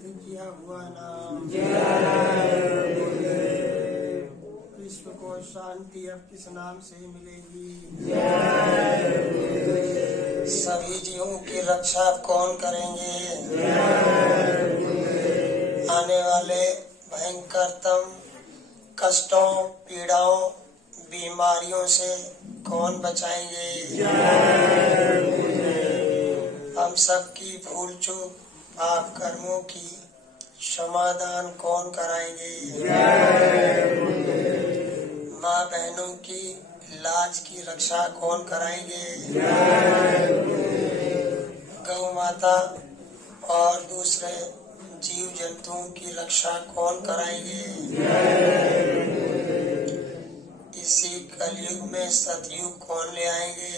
यदि किया हुआ नाम विश्व को शांति अब किस नाम से मिलेगी? सभी जीवों की रक्षा कौन करेंगे? आने वाले भयंकरतम कष्टों, पीड़ाओं, बीमारियों से कौन बचाएंगे? हम सब की भूल चूक, पाप कर्मों की समाधान कौन कराएंगे? माँ बहनों की लाज की रक्षा कौन कराएंगे? गौ माता और दूसरे जीव जंतुओं की रक्षा कौन कराएंगे? इसी कलयुग में सतयुग कौन ले आएंगे?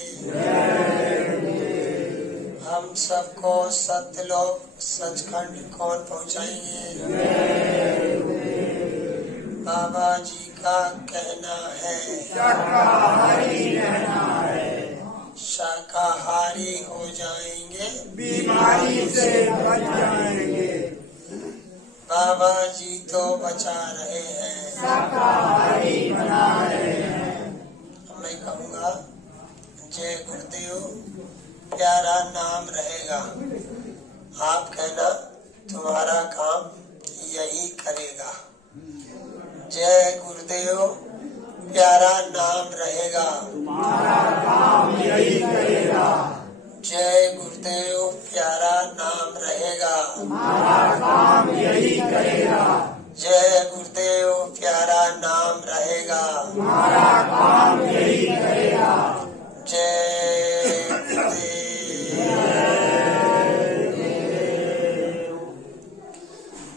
हम सबको सत्यलोक सचखंड कौन पहुँचाएंगे? बाबा जी का कहना है शाकाहारी हो जाएंगे, बीमारी से बच जाएंगे। बाबा जी तो बचा रहे हैं, शाकाहारी बना रहे हैं। मैं कहूँगा जय गुरुदेव, प्यारा नाम रहेगा। आप कहना तुम्हारा काम यही करेगा। जय गुरुदेव, प्यारा नाम रहेगा, तुम्हारा काम यही करेगा। जय गुरुदेव, प्यारा नाम रहेगा, तुम्हारा काम यही करेगा। जय गुरुदेव, प्यारा नाम रहेगा, तुम्हारा काम यही करेगा। जय गुरुदेव।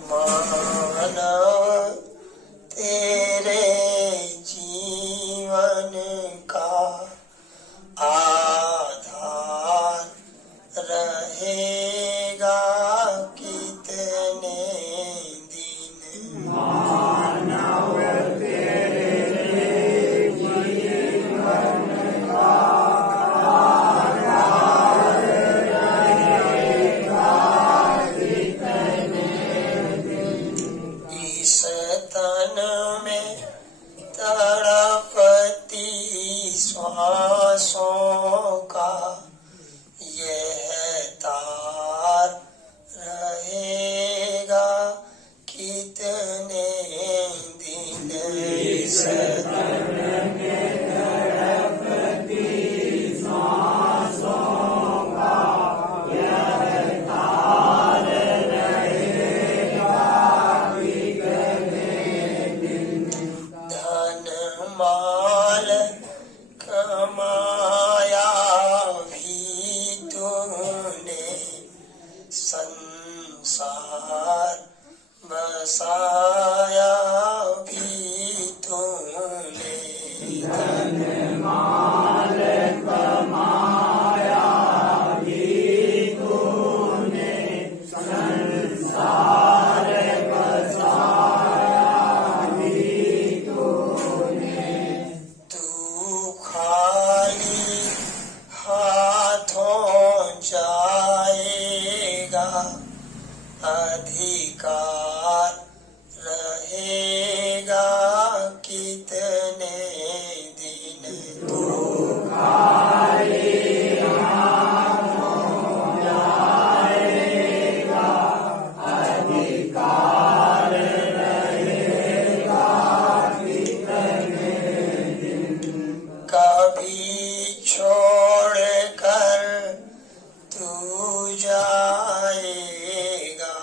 मानव तेरे जीवन का आधार रहेगा कितने दिन? मानव तेरे जीवन का आधार रहेगा कितने दिन। इस तन में तड़पती श्वासों का यह तार रहेगा कितने दिन? इस तन में तड़पती सांसों का यह तार रहेगा कितने दिन। धन माल कमाया भी तूने, संसार बसाया भी तूने। धन माल कमाया भी तूने, संसार बसाया भी तूने। तू खाली हाथों जाएगा, अधिकार रहेगा कितने दिन? तू खाली हाथों जाएगा, अधिकार रहेगा कितने दिन। कभी छोड़ कर तू जाएगा,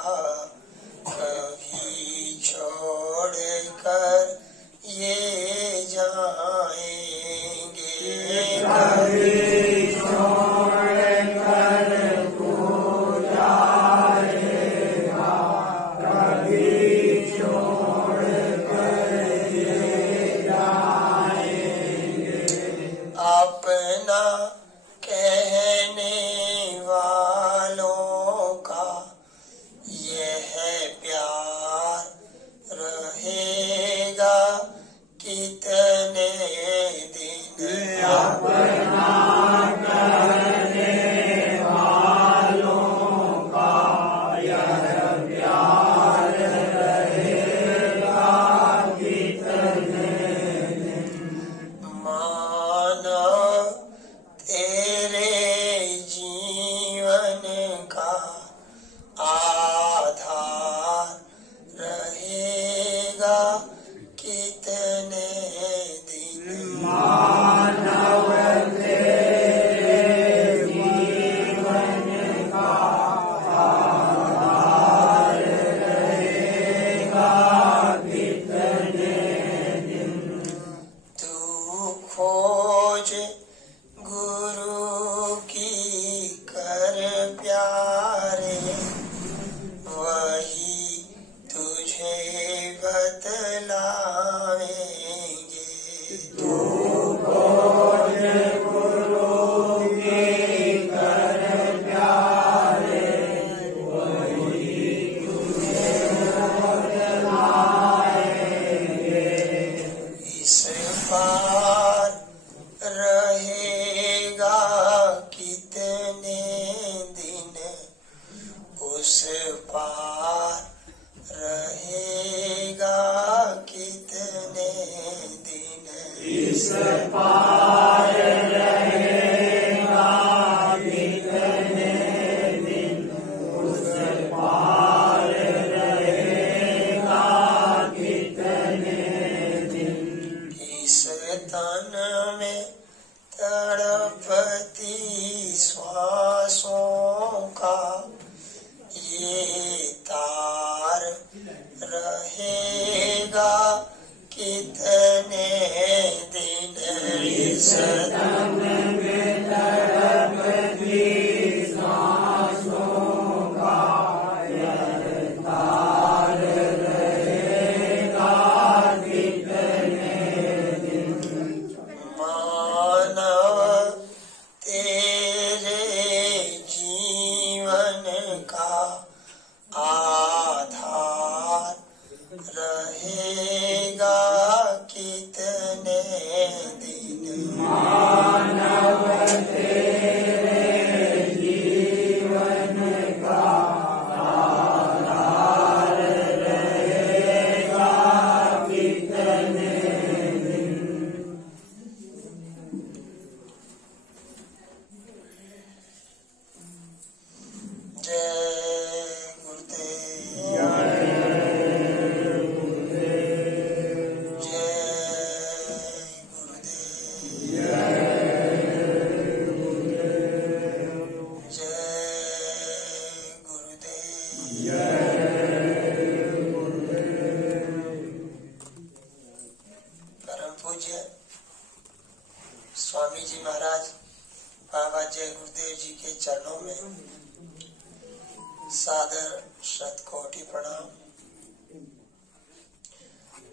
कोटि प्रणाम।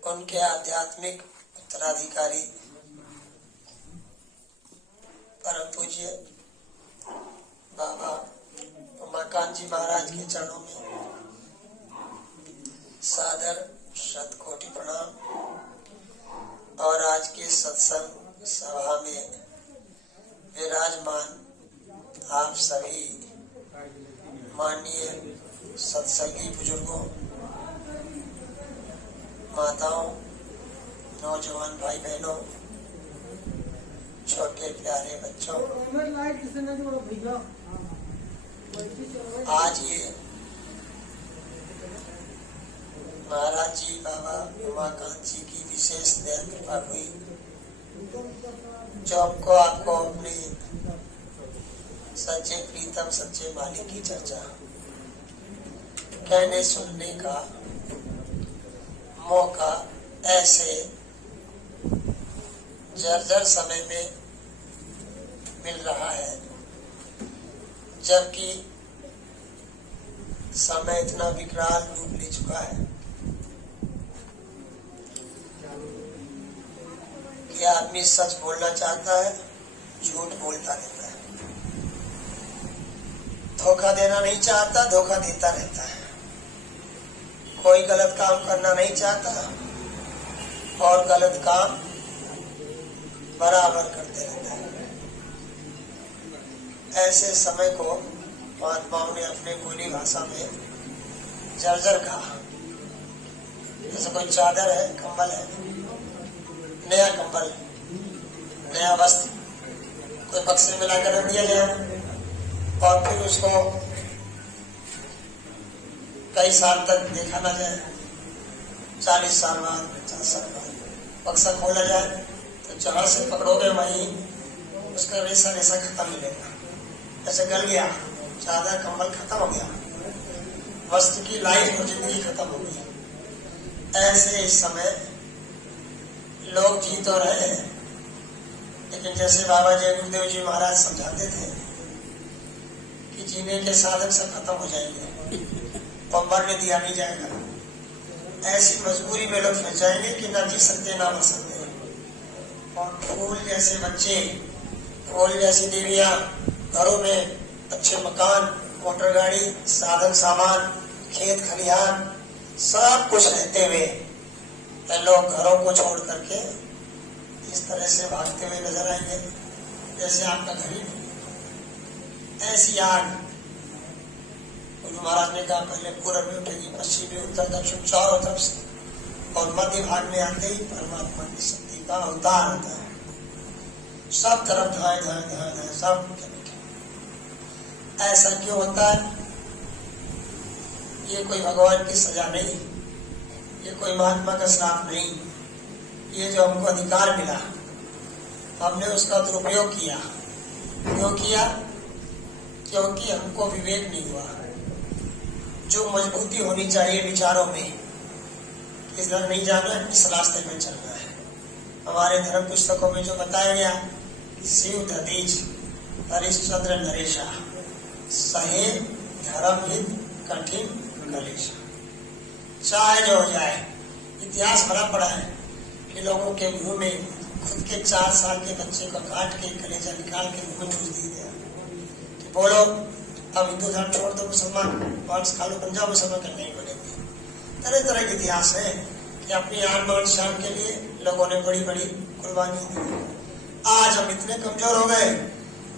उनके आध्यात्मिक उत्तराधिकारी परम पूज्य बाबा उमाकांत जी महाराज के चरणों में सादर शतकोटि प्रणाम। और आज के सत्संग सभा में विराजमान आप सभी माननीय सत्संगी बुजुर्गों, माताओं, नौजवान भाई बहनों, छोटे प्यारे बच्चों, आज ये महाराज जी बाबा उमाकांत जी की विशेष दया कृपा हुई, जो हमको आपको अपने सच्चे प्रीतम सच्चे मालिक की चर्चा कहने सुनने का मौका ऐसे जर्जर समय में मिल रहा है, जबकि समय इतना विकराल रूप ले चुका है कि आदमी सच बोलना चाहता है, झूठ बोलता रहता है, धोखा देना नहीं चाहता, धोखा देता रहता है, कोई गलत काम करना नहीं चाहता और गलत काम बराबर करते रहता है। ऐसे समय को महात्माओं ने अपने बोली भाषा में जर्जर कहा। जैसे कोई चादर है, कंबल है, नया कंबल, नया वस्त्र कोई बक्से में लाकर रख दिया गया और फिर उसको कई साल तक देखा ना जाए, 40 साल बाद, 50 साल बाद बक्सा खोला जाए तो जहां से पकड़ोगे वहीं उसका रेसा रेसा खत्म मिलेगा। ऐसे गल गया, चादर कंबल खत्म हो गया, वस्त्र की लाइफ और जिंदगी खत्म हो गई। ऐसे इस समय लोग जी तो रहे हैं, लेकिन जैसे बाबा जय गुरुदेव जी महाराज समझाते थे कि जीने के साधन सब खत्म हो जाएंगे और मरने दिया नहीं जाएगा। ऐसी मजबूरी में लोग फंस जाएंगे कि ना जी सकते ना मर सकते। और फूल जैसे बच्चे, फूल जैसी देवियां, घरों में अच्छे मकान, मोटर गाड़ी, साधन सामान, खेत खलिहान सब कुछ रहते हुए लोग घरों को छोड़ करके इस तरह से भागते हुए नजर आएंगे जैसे आपका घर ही नहीं। ऐसी आग गुरु महाराज ने कहा पहले पूर्व में उठेगी, पश्चिम में, उत्तर दक्षिण चारों तरफ से, और मध्य भाग में आते ही परमात्मा की शक्ति का अवतार होता है। सब तरफ धाए धाए धाए धाए सब। ऐसा क्यों होता है? ये कोई भगवान की सजा नहीं, ये कोई महात्मा का श्राप नहीं, ये जो हमको अधिकार मिला हमने उसका दुरुपयोग किया। क्यों किया? क्योंकि हमको विवेक नहीं हुआ। जो मजबूती होनी चाहिए विचारों में, इधर नहीं जाना है, इस रास्ते में चलना है। हमारे धर्म पुस्तकों में जो बताया गया, शिव दधीच हरिश्चंद्र नरेशा सहे धर्म हित कठिन कलेशा। चाहे जो हो जाए, इतिहास भरा पड़ा है कि लोगों के मुंह में खुद के 4 साल के बच्चे को काट के कलेजा निकाल के मुंह में ठूस दिया कि बोलो अब हिंदू धर्म छोड़ दो, मुसलमान मांस खा लो, बन जाओ मुसलमान। कर नहीं बनेंगे। तरह तरह के इतिहास है कि अपनी आन बान शान के लिए लोगों ने बड़ी बड़ी कुर्बानी दी। आज हम इतने कमजोर हो गए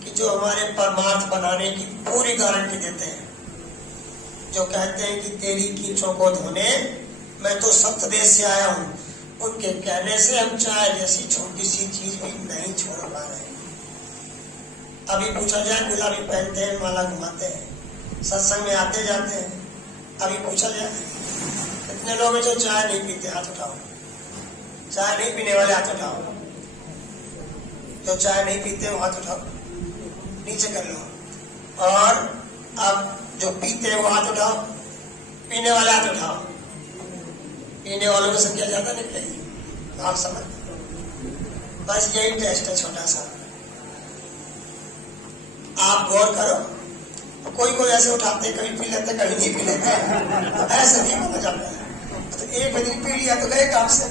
कि जो हमारे परमार्थ बनाने की पूरी गारंटी देते हैं, जो कहते हैं कि तेरी कीचों को धोने मैं तो सप्त देश से आया हूँ, उनके कहने से हम चाहे जैसी छोटी सी चीज भी नहीं छोड़ पा रहे। अभी पूछा जाए, गुलाबी पहनते हैं, माला घुमाते हैं, सत्संग में आते जाते हैं, अभी पूछा जाए कितने लोग हैं जो चाय नहीं पीते? हाथ उठाओ। चाय नहीं पीने वाले हाथ उठाओ। जो चाय नहीं पीते वो हाथ उठाओ, नीचे कर लो। और अब जो पीते हैं वो हाथ उठाओ, पीने वाले हाथ उठाओ। पीने वालों की संख्या ज्यादा निकलेगी, आप समझ। बस यही टेस्ट है छोटा सा। आप गौर करो, कोई कोई ऐसे उठाते, कभी पी लेते, कभी नहीं पी लेते, तो ऐसे नहीं माना जाता है। तो एक दिन पी लिया तो गए काम से।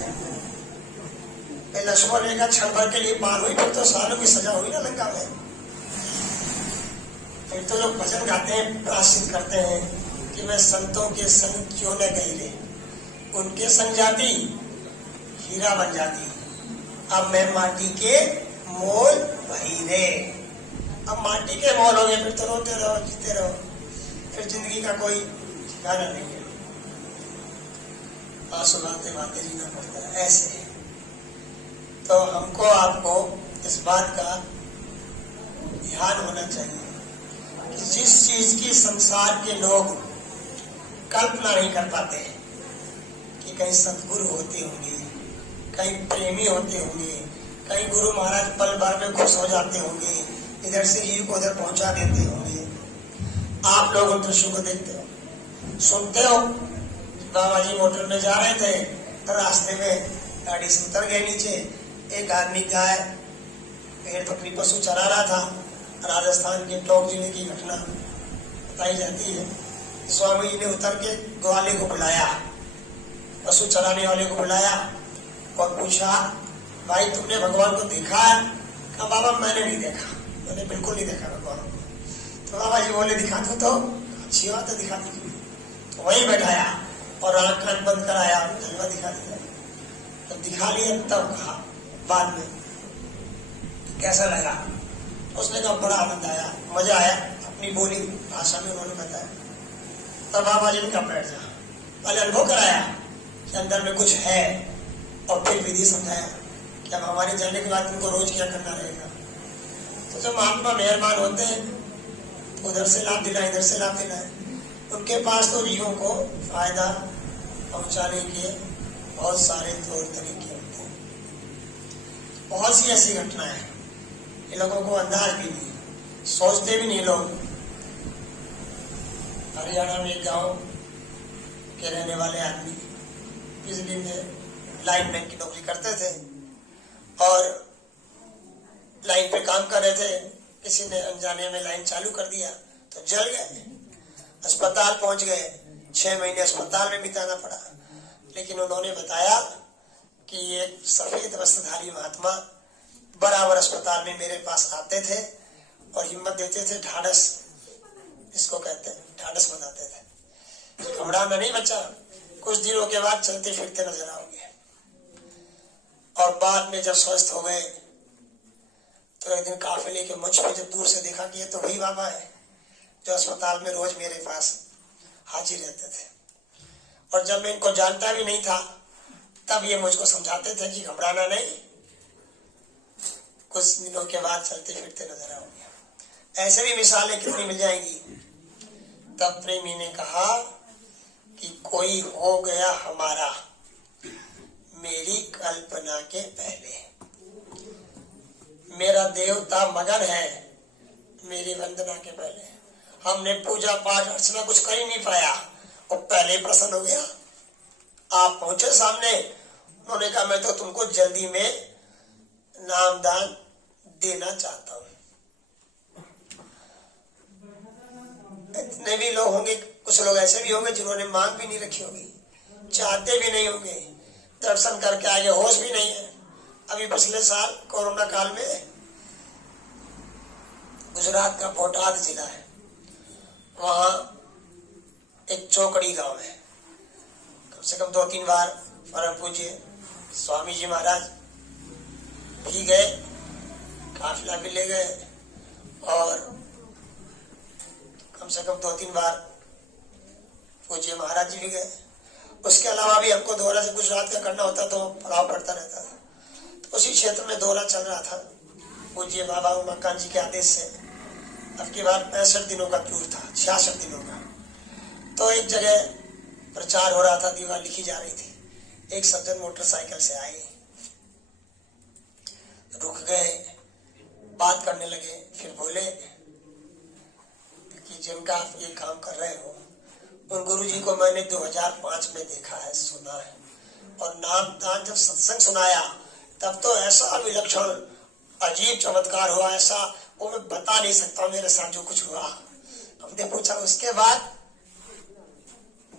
लक्ष्मण रेखा क्षण भर के लिए पार हुई, फिर तो सालों की सजा हुई ना लंका में। फिर तो लोग भजन गाते हैं, प्रायश्चित करते हैं कि मैं संतों के संग क्यों न गईले, उनके संग जाती हीरा बन जाती, अब मैं माटी के मोल बहीरे। अब माटी के मोल हो गए, फिर तो रोते रहो, जीते रहो, फिर जिंदगी का कोई ठिकाना नहीं है, आंसू बातें बातें जीना पड़ता है ऐसे। तो हमको आपको इस बात का ध्यान होना चाहिए कि जिस चीज की संसार के लोग कल्पना नहीं कर पाते कि कहीं सद्गुरु होते होंगे, कहीं प्रेमी होते होंगे, कहीं गुरु महाराज पल भर में खुश हो जाते होंगे, इधर से जीव को उधर पहुंचा देते होंगे। आप लोग उन दृश्यों को देखते हो, सुनते हो। बाबा जी मोटर में जा रहे थे तो रास्ते में गाड़ी से उतर गए नीचे, एक आदमी गाय भेड़ बकरी पशु चरा रहा था। राजस्थान के टोंक जिले की घटना बताई जाती है। स्वामी जी ने उतर के ग्वाले को बुलाया, पशु चराने वाले को बुलाया और पूछा, भाई तुमने भगवान को देखा है? कहा बाबा मैंने नहीं देखा, मैंने बिल्कुल नहीं देखा भगवान को। तो बाबा जी बोले दिखा तो अच्छी बात है, दिखा दी। तो वही बैठाया और आंख कान बंद कराया, जलवा दिखा दिया। तब दिखा लिया तब कहा बाद में कैसा लगा? उसने कहा बड़ा आनंद आया, मजा आया, अपनी बोली भाषा में उन्होंने बताया। तब बाबा जी ने कहा बैठ जा, पहले अनुभव कराया कि अंदर में कुछ है और फिर विधि समझाया कि अब हमारे जाने के बाद उनको रोज क्या करना रहेगा। तो जब महात्मा मेहरबान होते हैं तो उधर से लाभ दिलाए, इधर से लाभ दिलाए। उनके पास तो जीवों को फायदा पहुंचाने के बहुत सारे तौर तरीके होते हैं। बहुत सी ऐसी घटनाएं हैं, ये लोगों को अंदाज भी नहीं, सोचते भी नहीं लोग। हरियाणा में एक गांव के रहने वाले आदमी बिजली में लाइनमैन की नौकरी करते थे और लाइन पे काम कर रहे थे। किसी ने अनजाने में लाइन चालू कर दिया तो जल गए, अस्पताल पहुंच गए, 6 महीने अस्पताल में बिताना पड़ा। लेकिन उन्होंने बताया कि एक सफेद वस्त्रधारी महात्मा बराबर अस्पताल में मेरे पास आते थे और हिम्मत देते थे, ढाढ़स इसको कहते हैं, ढाढ़स बनाते थे। घबराना नहीं बच्चा, कुछ दिनों के बाद चलते फिरते नजर आओगे। और बाद में जब स्वस्थ हो गए तो एक दिन काफिले के मंच पे जब दूर से देखा कि ये तो वही बाबा है जो अस्पताल में रोज मेरे पास हाजिर रहते थे। और जब मैं इनको जानता भी नहीं था तब ये मुझको समझाते थे कि घबराना नहीं, कुछ दिनों के बाद चलते फिरते नजर आओगे। ऐसे भी मिसालें कितनी मिल जाएंगी। तब प्रेमी ने कहा कि कोई हो गया हमारा मेरी कल्पना के पहले, मेरा देवता मगन है मेरी वंदना के पहले। हमने पूजा पाठ अर्चना कुछ कर ही नहीं पाया और पहले ही प्रसन्न हो गया। आप पहुंचे सामने, उन्होंने कहा मैं तो तुमको जल्दी में नामदान देना चाहता हूं। इतने भी लोग होंगे, कुछ लोग ऐसे भी होंगे जिन्होंने मांग भी नहीं रखी होगी, चाहते भी नहीं होंगे, दर्शन करके आगे होश भी नहीं है। अभी पिछले साल कोरोना काल में गुजरात का बोटाद जिला है, वहां एक चौकड़ी गांव है। कम से कम 2-3 बार परम पूज्य स्वामी जी महाराज भी गए, काफिला भी ले गए और कम से कम 2-3 बार पूज्य महाराज जी भी गए। उसके अलावा भी हमको दौरा से गुजरात का करना होता तो पड़ाव पड़ता रहता था। तो उसी क्षेत्र में दौरा चल रहा था पूज्य बाबा उमाकांत जी के आदेश से। अब की बार 65 दिनों का टूर था, 66 दिनों का। तो एक जगह प्रचार हो रहा था, दीवार लिखी जा रही थी। एक सज्जन मोटरसाइकिल से आए, रुक गए, बात करने लगे, फिर बोले कि जिनका आप ये काम कर रहे हो उन गुरु जी को मैंने 2005 में देखा है, सुना है, और नामदान जब सत्संग सुनाया तब तो ऐसा विलक्षण अजीब चमत्कार हुआ, ऐसा वो मैं बता नहीं सकता मेरे साथ जो कुछ हुआ। अब हमने पूछा उसके बाद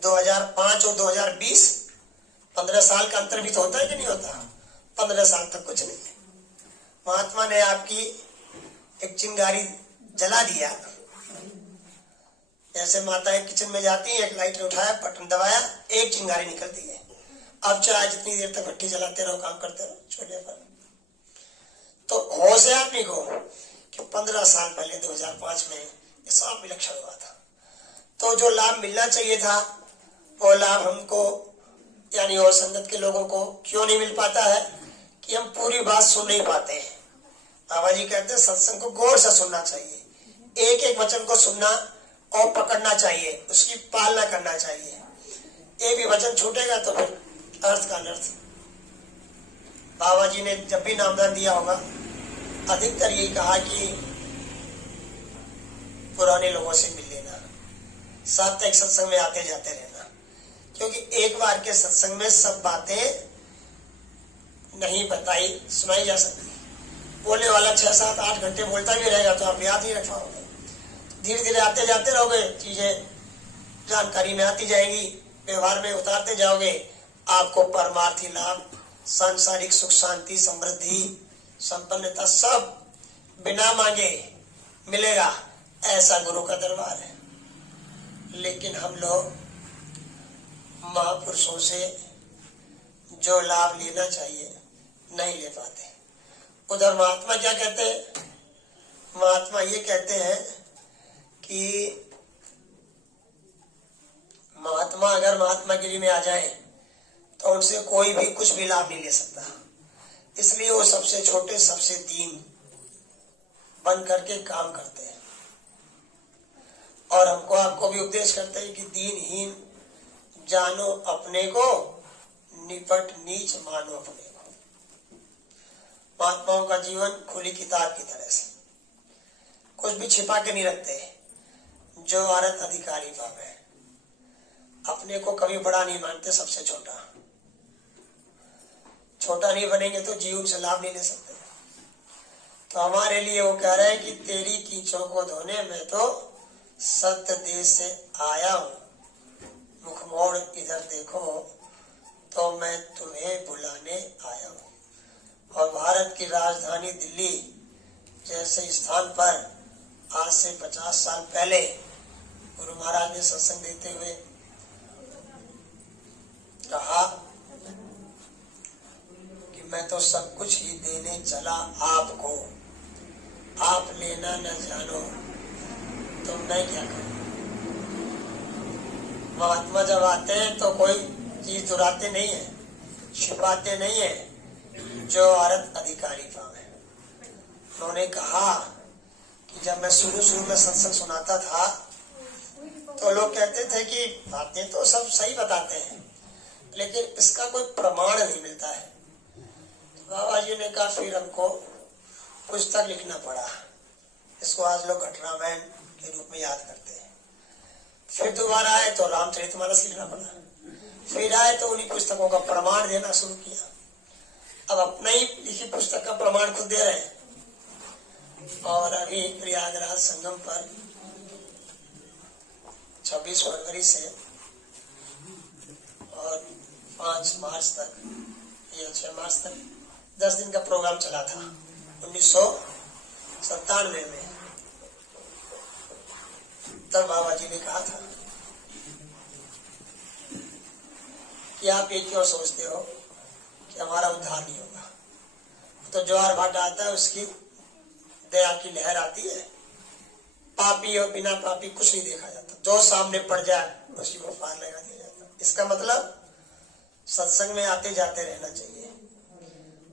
2005 और 2020 15 साल का अंतर भी तो होता है कि नहीं होता? 15 साल तक कुछ नहीं। महात्मा ने आपकी एक चिंगारी जला दिया। जैसे माताएं किचन में जाती हैं, एक लाइटर उठाया, बटन दबाया, एक चिंगारी निकलती है। अब चाहे जितनी देर तक भट्टी जलाते रहो, काम करते रहो चूल्हे पर। तो होश है आदमी को कि 15 साल पहले 2005 में ये सब विलक्षण हुआ था। तो जो लाभ मिलना चाहिए था वो लाभ हमको यानी और संगत के लोगों को क्यों नहीं मिल पाता है कि हम पूरी बात सुन नहीं पाते हैं। बाबा जी कहते हैं सत्संग को गौर से सुनना चाहिए, एक एक वचन को सुनना और पकड़ना चाहिए, उसकी पालना करना चाहिए। एक भी वचन छूटेगा तो फिर अर्थ का अनर्थ। बाबा जी ने जब भी नामदान दिया होगा अधिकतर यही कहा कि पुराने लोगों से मिल लेना, साप्ताहिक सत्संग में आते जाते रहना, क्योंकि एक बार के सत्संग में सब बातें नहीं बताई सुनाई जा सकती। बोलने वाला 6, 7, 8 घंटे बोलता भी रहेगा तो आप याद ही रख पाओगे। धीरे धीरे आते जाते रहोगे, चीजें जानकारी में आती जाएगी, व्यवहार में उतारते जाओगे, आपको परमार्थी लाभ, सांसारिक सुख शांति समृद्धि संपन्नता सब बिना मांगे मिलेगा। ऐसा गुरु का दरबार है। लेकिन हम लोग महापुरुषों से जो लाभ लेना चाहिए नहीं ले पाते। उधर महात्मा क्या कहते हैं? महात्मा ये कहते हैं कि महात्मा अगर महात्मागिरी में आ जाए तो उनसे कोई भी कुछ भी लाभ नहीं ले सकता। इसलिए वो सबसे छोटे सबसे दीन बन करके काम करते हैं और हमको आपको भी उपदेश करते हैं कि दीनहीन जानो अपने को, निपट नीच मानो अपने को। महात्माओं का जीवन खुली किताब की तरह से, कुछ भी छिपा के नहीं रखते। जो औरत अधिकारी पावे, अपने को कभी बड़ा नहीं मानते, सबसे छोटा। छोटा नहीं बनेंगे तो जीवन से लाभ नहीं ले सकते। तो हमारे लिए वो कह रहे हैं कि तेरी कीचों को धोने में तो सत्य देश से आया हूँ, मुख मोड़ इधर देखो तो मैं तुम्हें बुलाने आया हूँ। और भारत की राजधानी दिल्ली जैसे स्थान पर आज से 50 साल पहले गुरु महाराज ने सत्संग देते हुए कहा कि मैं तो सब कुछ ही देने चला आपको, आप लेना न जानो तो मैं क्या करूं। महात्मा जब आते हैं तो कोई चीज चुराते नहीं है, छिपाते नहीं है। जो औरत अधिकारी पावे, उन्होंने कहा कि जब मैं शुरू में सत्संग सुनाता था तो लोग कहते थे कि बातें तो सब सही बताते हैं लेकिन इसका कोई प्रमाण नहीं मिलता है। तो बाबा जी ने कहा फिर हमको पुस्तक लिखना पड़ा। इसको आज लोग घटरामायण के रूप में याद करते हैं। फिर दोबारा आए तो रामचरितमानस लिखना पड़ा। फिर आए तो उन्हीं पुस्तकों का प्रमाण देना शुरू किया। अब अपना ही लिखी पुस्तक का प्रमाण खुद दे रहे हैं। और अभी प्रयागराज संगम पर 26 फरवरी से और 5 मार्च तक या 6 मार्च तक 10 दिन का प्रोग्राम चला था 1997 में। तब बाबा जी ने कहा था कि आप ये क्यों सोचते हो कि हमारा उद्धार नहीं होगा। तो ज्वार भाटा आता है, उसकी दया की लहर आती है। पापी और बिना पापी कुछ नहीं देखा जाता, जो सामने पड़ जाए उसी को पार लगा दिया जाता। इसका मतलब सत्संग में आते जाते रहना चाहिए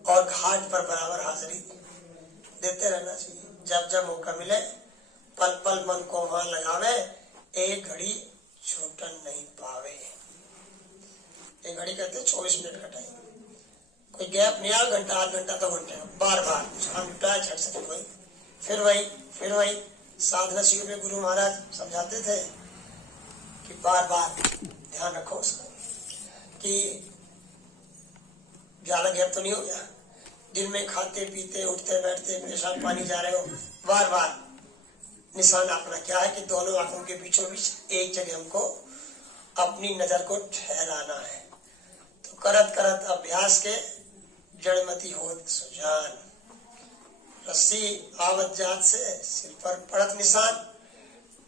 और घाट पर बराबर हाजिरी देते रहना चाहिए। जब जब मौका मिले पल पल मन को वहां लगावे, एक घड़ी छूटन नहीं पावे। एक घड़ी कहते 24 मिनट का टाइम, कोई गैप नहीं आया, घंटा आध घंटा 2 घंटे बार बार छट से फिर वही साधना शिविर में गुरु महाराज समझाते थे कि बार बार ध्यान रखो उसका कि ज्यादा गैप तो नहीं हो गया। दिन में खाते पीते उठते बैठते पेशाब पानी जा रहे हो, बार बार निशान अपना क्या है कि दोनों आंखों के बीचों बीच एक जगह हमको अपनी नजर को ठहराना है। तो करत करत अभ्यास के जड़मती होत सुजान, रस्सी आवत जात से सिर पर पड़त निशान।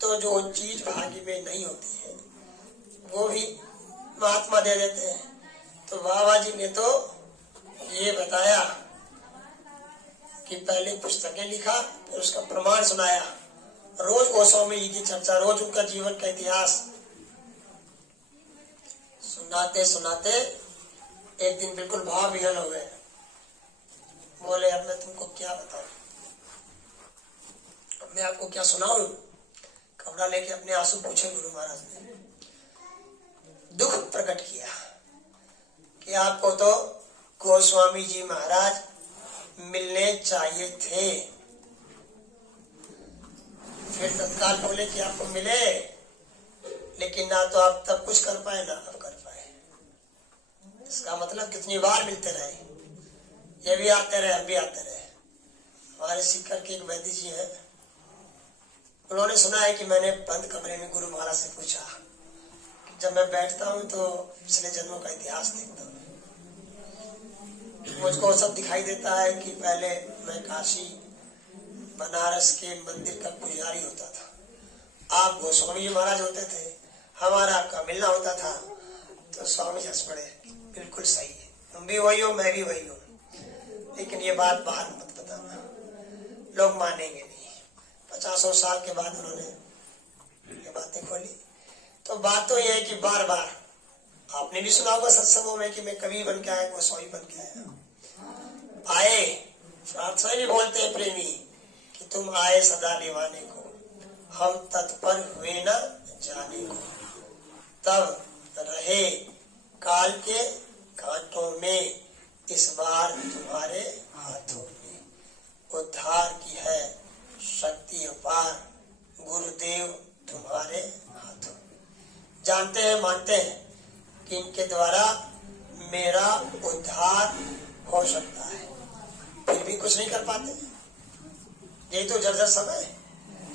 तो जो चीज भाग्य में नहीं होती है वो भी महात्मा दे देते हैं। तो बाबा जी ने तो ये बताया कि पहले पुस्तकें लिखा, फिर उसका प्रमाण सुनाया। रोज गोस्वामी जी की चर्चा, रोज उनका जीवन का इतिहास सुनाते सुनाते एक दिन बिल्कुल भाव विहल हो गए। बोले अब मैं तुमको क्या बताऊं, अब मैं आपको क्या सुनाऊं। कपड़ा लेके अपने आंसू पूछे गुरु महाराज ने, दुख प्रकट किया कि आपको तो गोस्वामी जी महाराज मिलने चाहिए थे। फिर तत्काल बोले कि आपको मिले, लेकिन ना तो आप तब कुछ कर पाए ना अब कर पाए। इसका मतलब कितनी बार मिलते रहे, ये भी आते रहे हम भी आते रहे। हमारे सीकर के एक वैद्य जी हैं, उन्होंने सुना है कि मैंने बंद कमरे में गुरु महाराज से पूछा कि जब मैं बैठता हूँ तो पिछले जन्मों का इतिहास देखता हूँ, मुझको सब दिखाई देता है कि पहले मैं काशी बनारस के मंदिर का पुजारी होता था, आप गोस्वामी जी महाराज होते थे, हमारा आपका मिलना होता था। तो स्वामी जी हंस पड़े, बिल्कुल सही है, तुम भी वही हो मैं भी वही हूँ, लेकिन ये बात बाहर मत बताना, लोग मानेंगे नहीं। 50 साल के बाद उन्होंने ये बातें खोली। तो बात तो ये है कि बार बार आपने भी सुना होगा सत्संगों में कि मैं कवि बन के आया, गोस्वामी बन के आया। आए प्रार्थना भी बोलते हैं प्रेमी कि तुम आए सदा निभाने को, हम तत्पर हुए न जाने को, तब रहे काल के कांटों में, इस बार तुम्हारे हाथों में। उद्धार की है शक्ति अपार, गुरुदेव तुम्हारे हाथों में। जानते हैं मानते हैं कि इनके द्वारा मेरा उद्धार हो सकता है, फिर भी कुछ नहीं कर पाते। यही तो जर्जर समय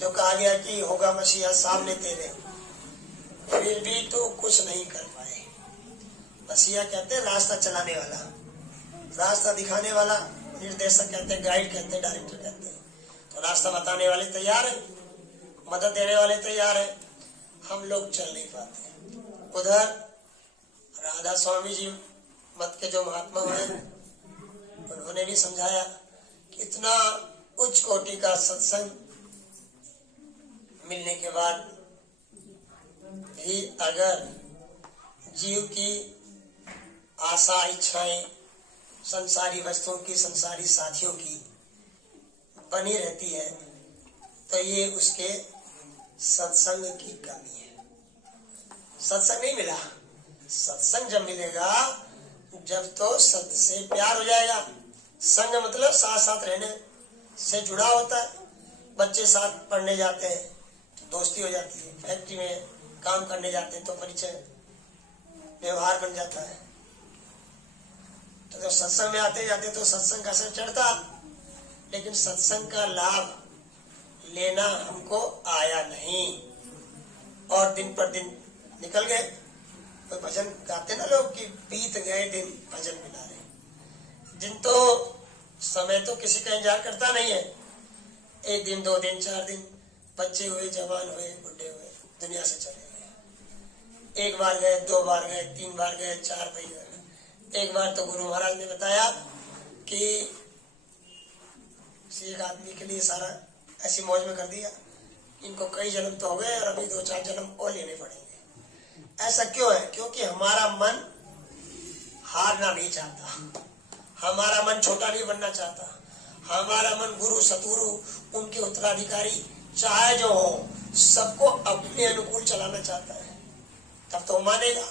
जो कहा गया कि होगा मसीहा सामने तेरे, फिर भी तो कुछ नहीं कर पाए। मसीहा कहते हैं रास्ता चलाने वाला, रास्ता दिखाने वाला, निर्देशक कहते हैं, गाइड कहते हैं, डायरेक्टर कहते हैं। तो रास्ता बताने वाले तैयार है, मदद देने वाले तैयार है, हम लोग चल नहीं पाते। उधर राधा स्वामी जी मत के जो महात्मा हुए, उन्होंने भी समझाया कि इतना उच्च कोटि का सत्संग मिलने के बाद भी अगर जीव की आशा इच्छाएं संसारी वस्तुओं की, संसारी साथियों की बनी रहती है, तो ये उसके सत्संग की कमी है। सत्संग नहीं मिला, सत्संग जब मिलेगा जब तो सत से प्यार हो जाएगा। संग मतलब साथ साथ रहने से जुड़ा होता है। बच्चे साथ पढ़ने जाते हैं तो दोस्ती हो जाती है, फैक्ट्री में काम करने जाते हैं तो परिचय व्यवहार बन जाता है। तो जब सत्संग में आते जाते तो सत्संग का असर चढ़ता, लेकिन सत्संग का लाभ लेना हमको आया नहीं और दिन पर दिन निकल गए। तो भजन गाते ना लोग कि बीत गए दिन भजन बिना रहे। दिन तो समय तो किसी का इंतजार करता नहीं है, एक दिन 2 दिन 4 दिन, बच्चे हुए जवान हुए बुढ़े हुए दुनिया से चले गए। एक बार गए, 2 बार गए, 3 बार गए, 4 बार गए। एक बार तो गुरु महाराज ने बताया कि एक आदमी के लिए सारा ऐसी मौज में कर दिया, इनको कई जन्म तो हो गए और अभी 2-4 जन्म और लेने पड़ेंगे। ऐसा क्यों है? क्योंकि हमारा मन हारना नहीं चाहता, हमारा मन छोटा नहीं बनना चाहता, हमारा मन गुरु सतगुरु उनके उत्तराधिकारी चाहे जो हो सबको अपने अनुकूल चलाना चाहता है। तब तो मानेगा,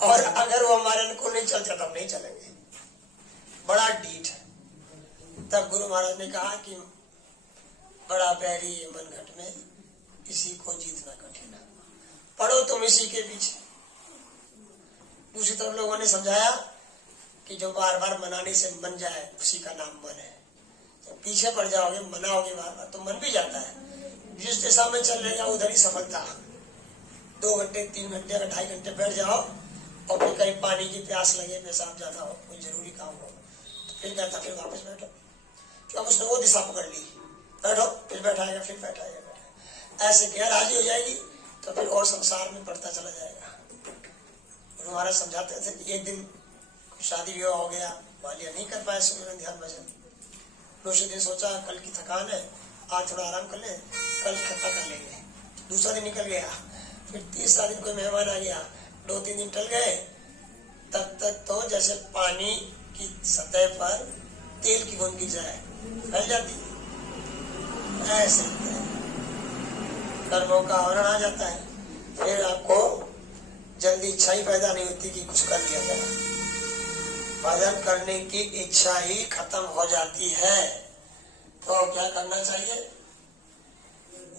और अगर वो हमारे अनुकूल नहीं चलता तब नहीं चलेंगे। बड़ा डीठ है। तब गुरु महाराज ने कहा कि बड़ा बैरी ये मन घट में, इसी को जीतना कठिन, पढ़ो तुम इसी के पीछे। दूसरी तरफ लोगों ने समझाया कि जो बार बार मनाने से मन जाए उसी का नाम मन है। तो पीछे पड़ जाओगे, मनाओगे बार बार तो मन भी जाता है, जिस दिशा में चल रहे हैं उधर ही सफलता। 2 घंटे 3 घंटे अगर 2.5 घंटे बैठ जाओ और फिर कहीं पानी की प्यास लगे, पेशाब जाना हो, कोई जरूरी काम हो, तो फिर कहता फिर वापस बैठो, क्यों उसने वो दिशा पकड़ ली, बैठो, फिर बैठाएगा, फिर बैठाएगा। ऐसे गैर हाजिर हो जाएगी तो फिर और संसार में बढ़ता चला जाएगा। हमारा समझाते थे कि एक दिन शादी विवाह हो गया, वालिया नहीं कर पाए सुमिरन ध्यान भजन। दूसरे दिन सोचा कल की थकान है, आज थोड़ा आराम कर ले, कल इकट्ठा कर लेंगे। दूसरा दिन निकल गया, फिर तीसरा दिन कोई मेहमान आ गया, 2-3 दिन टल गए, तब तक तो जैसे पानी की सतह पर तेल की बूंद गिर जाए, फैल जाती। ऐसे कर्मों का आवरण आ जाता है, फिर आपको जल्दी इच्छा ही पैदा नहीं होती कि कुछ कर लिया जाए। भजन करने की इच्छा ही खत्म हो जाती है। तो क्या करना चाहिए?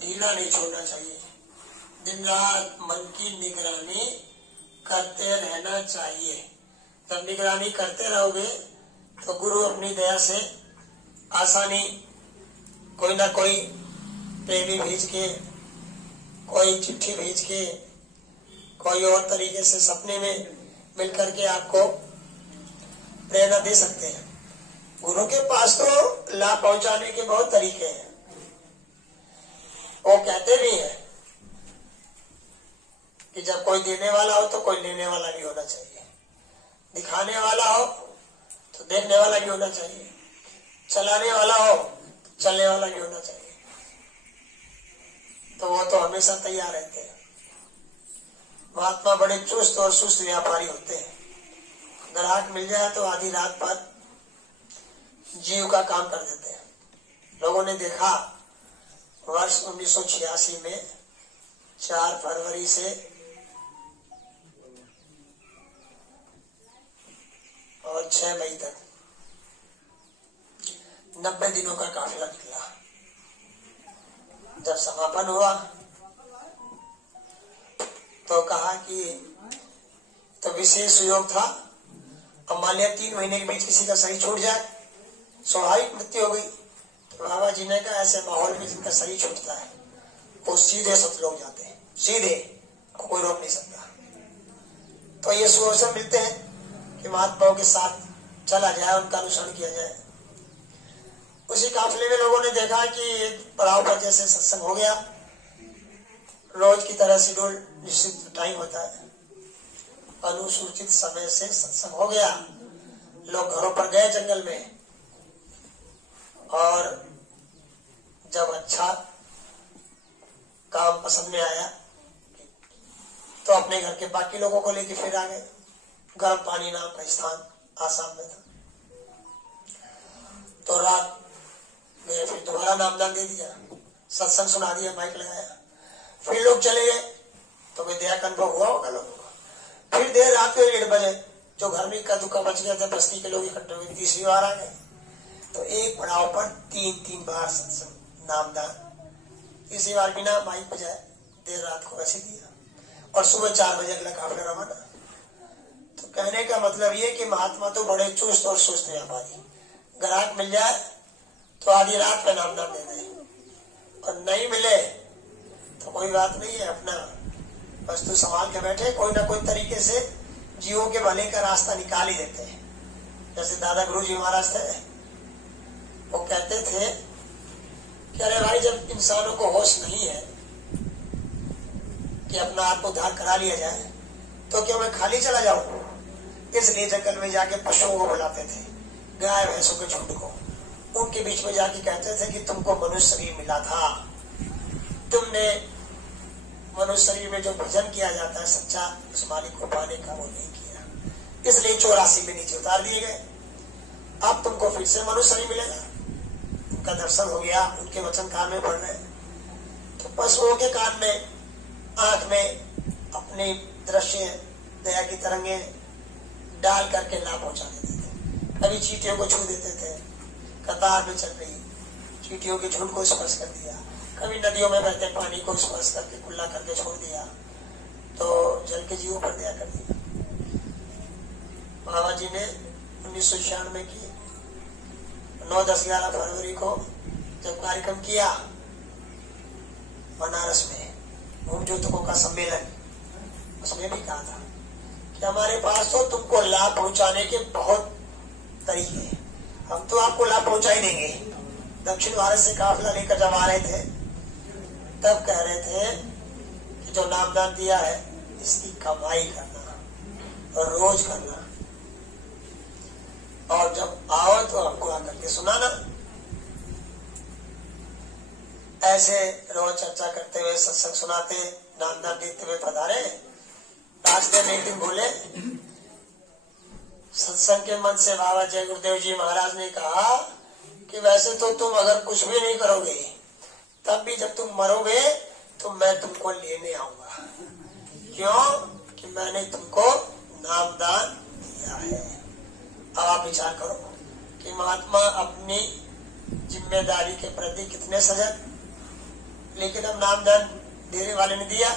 ढीला नहीं छोड़ना चाहिए, दिन रात मन की निगरानी करते रहना चाहिए। जब निगरानी करते रहोगे तो गुरु अपनी दया से आसानी कोई ना कोई प्रेमी भेज के, कोई चिट्ठी भेज के, कोई और तरीके से सपने में मिलकर के आपको प्रेरणा दे सकते हैं। गुरु के पास तो लाभ पहुंचाने के बहुत तरीके हैं। वो कहते भी हैं कि जब कोई देने वाला हो तो कोई लेने वाला भी होना चाहिए, दिखाने वाला हो तो देखने वाला भी होना चाहिए, चलाने वाला हो तो चलने वाला भी होना चाहिए। तो वो तो हमेशा तैयार रहते हैं। महात्मा बड़े चुस्त और सुस्त व्यापारी होते हैं। ग्राहक मिल जाए तो आधी रात पर जीव का काम कर देते हैं। लोगों ने देखा वर्ष 1986 में 4 फरवरी से और 6 मई तक 90 दिनों का काफिला निकला। जब समापन हुआ तो कहा कि तो विशेष सुयोग था। अब मान लिया 3 महीने के बीच किसी का शरीर छूट जाए, स्वाभाविक मृत्यु हो गई, तो बाबा जी ने कहा ऐसे माहौल में जिनका शरीर छूटता है वो सीधे सतलोक जाते हैं, सीधे, कोई रोक नहीं सकता। तो ये सुअवसर मिलते हैं कि महात्माओं के साथ चला जाए, उनका अनुसरण किया जाए। उसी काफिले में लोगों ने देखा कि पड़ाव पर जैसे सत्संग हो गया, रोज की तरह शेड्यूल निश्चित टाइम होता है, अनुसूचित समय से सत्संग हो गया। लोग घरों पर गए जंगल में, और जब अच्छा काम पसंद में आया तो अपने घर के बाकी लोगों को लेकर फिर आ गए। गर्म पानी नाम का स्थान आसाम में था। तो रात गए, फिर दोबारा नामदान दे दिया, सत्संग सुना दिया, माइक लगाया, फिर लोग चले गए। तो कोई दया का अनुभव हुआ होगा लोगों को। फिर देर रात को 1:30 बजे जो घर में इक्का दुक्का बच गया था, बस्ती के लोग इकट्ठे हुए, तीसरी बार आ गए। तो एक पड़ाव पर 3 बार सत्संग नामदान। इसी बार बिना माइक बजाए देर रात को वैसे दिया, और सुबह 4 बजे अगला काफिला रवाना। तो कहने का मतलब ये कि महात्मा तो बड़े चुस्त और सुस्त व्यापारी। ग्राहक मिल जाए तो आधी रात पे नामदान दे दे, और नहीं मिले तो कोई बात नहीं है, अपना वस्तु संभाल के बैठे, कोई ना कोई तरीके से जीवों के भले का रास्ता निकाल ही देते हैं। जैसे दादा गुरु जी महाराज थे, वो कहते थे कि अरे भाई, जब इंसानों को होश नहीं है कि अपना आप उद्धार करा लिया जाए तो क्या मैं खाली चला जाऊं? इसलिए जंगल में जाके पशुओं को बुलाते थे, गाय भैंसों के झुंड को, उनके बीच में जाके कहते थे कि तुमको मनुष्य शरीर मिला था, तुमने मनुष्य शरीर में जो भजन किया जाता है सच्चा, उस मालिक को पाने का वो नहीं किया, इसलिए 84 में नीचे उतार दिए गए। अब तुमको फिर से मनुष्य शरीर मिलेगा। उनका दर्शन हो गया, उनके वचन कान में पड़ रहे। तो पशुओं के कान में, आंख में अपने दृश्य दया की तरंगे डाल करके लाभ पहुंचा देते थे। कभी चींटियों को छू देते थे, कतार में चल रही चींटियों के झुंड को स्पर्श कर दिया, कभी नदियों में बहते पानी को स्पर्श करके कुल्ला करके छोड़ दिया, तो जल के जीवों पर दया कर दिया। बाबा जी ने 1996 की 9, 10, 11 फरवरी को जब कार्यक्रम किया बनारस में भूम ज्योतकों का सम्मेलन, उसमें भी कहा था कि हमारे पास तो तुमको लाभ पहुंचाने के बहुत तरीके हैं, हम तो आपको लाभ पहुंचा ही देंगे। दक्षिण भारत से काफिला लेकर जब आ रहे थे तब कह रहे थे कि जो नामदान दिया है इसकी कमाई करना और रोज करना, और जब आओ तो हमको आकर के सुनाना। ऐसे रोज चर्चा करते हुए सत्संग सुनाते नामदान देते हुए पधारे। रास्ते में एक दिन बोले, सत्संग के मन से बाबा जय गुरुदेव जी महाराज ने कहा कि वैसे तो तुम अगर कुछ भी नहीं करोगे तब भी जब तुम मरोगे तो मैं तुमको लेने आऊंगा। क्यों? कि मैंने तुमको नामदान दिया है। अब आप विचार करो कि महात्मा अपनी जिम्मेदारी के प्रति कितने सजग, लेकिन अब नामदान देने वाले ने दिया,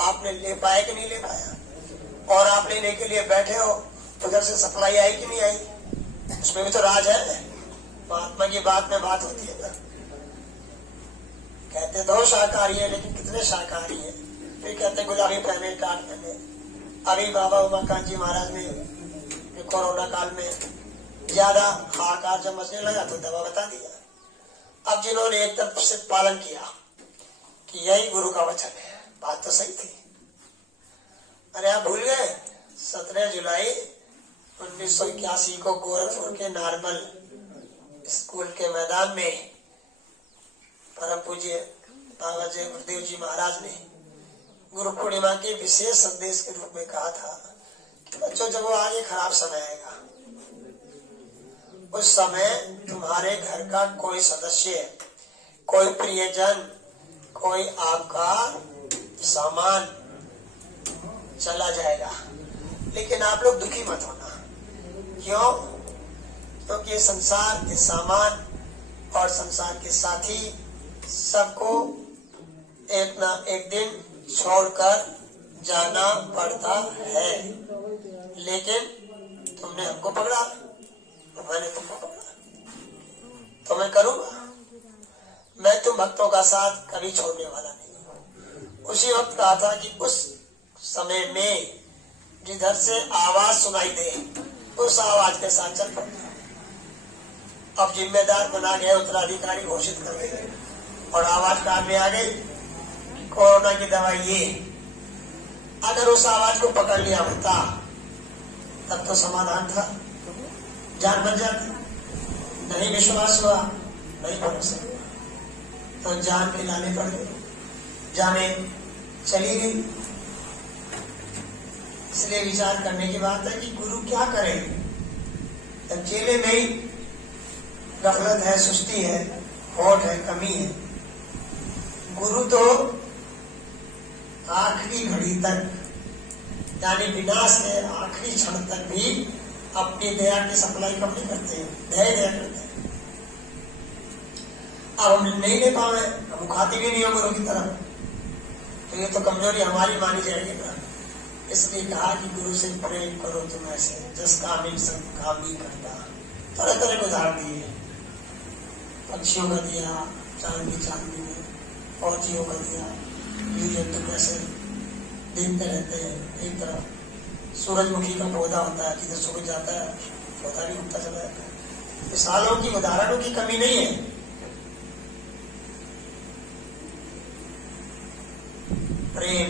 आपने ले पाया कि नहीं ले पाया? और आप लेने के लिए बैठे हो तो उधर से सप्लाई आई कि नहीं आई? उसमें भी तो राज है। महात्मा की बात में बात होती है ना। कहते दो शाकाहारी है, लेकिन कितने शाकाहारी है? फिर कहते गुलाबी पहने काट पहने। अभी बाबा उमाकांत जी महाराज ने कोरोना काल में ज्यादा हाहाकार जब मचने लगा तो दवा बता दिया। अब जिन्होंने एक तरफ से पालन किया कि यही गुरु का वचन है, बात तो सही थी। अरे आप भूल गए 17 जुलाई 1981 को गोरखपुर के नॉर्मल स्कूल के मैदान में परम पूज्य बाबा जय गुरुदेव जी महाराज ने गुरु पूर्णिमा के विशेष संदेश के रूप में कहा था कि बच्चों, जब वो आगे खराब समय आएगा उस समय तुम्हारे घर का कोई सदस्य, कोई प्रियजन, कोई आपका सामान चला जाएगा, लेकिन आप लोग दुखी मत होना। क्यों? क्योंकि ये संसार के सामान और संसार के साथी सबको एक ना एक दिन छोड़कर जाना पड़ता है, लेकिन तुमने हमको पकड़ा, मैंने तुमको पकड़ा, तो मैं करूंगा। मैं तुम भक्तों का साथ कभी छोड़ने वाला नहीं। उसी वक्त कहा था कि उस समय में जिधर से आवाज सुनाई दे उस आवाज के साथ चल पड़ता। अब जिम्मेदार बना गए, उत्तराधिकारी घोषित कर गए और आवाज कान में आ गई, कोरोना की दवाई ये। अगर उस आवाज को पकड़ लिया होता तब तो समाधान था, जान बच जाती। नहीं विश्वास हुआ, नहीं भरोसा हुआ, तो जान के लाने पड़ गए, जाने चली गई। इसलिए विचार करने की बात है कि गुरु क्या करे। जब चेले में ही गफलत है, सुस्ती है, होठ है, कमी है, गुरु तो आखिरी घड़ी तक, यानी विनाश के आखिरी क्षण तक भी अपनी दया की सप्लाई कम नहीं करते हैं, दया करते हैं। अब हम नहीं ले पाए, हम खाते भी नहीं हो गुरु की तरफ, तो ये तो कमजोरी हमारी मानी जाएगी ना। इसलिए कहा कि गुरु से प्रेम करो तुम ऐसे, जिस काम इन सब काम नहीं करता। तरह तरह के उदाहरण दिए, पक्षियों का दिया, चांद की चांदनी में, फौजियों का दिया, जीव जंतु कैसे दिखते रहते हैं। एक तरफ सूरजमुखी का पौधा होता है, जिधर सूरज जाता है पौधा भी उगता चला जाता है। मिसालों की, उदाहरणों की कमी नहीं है। प्रेम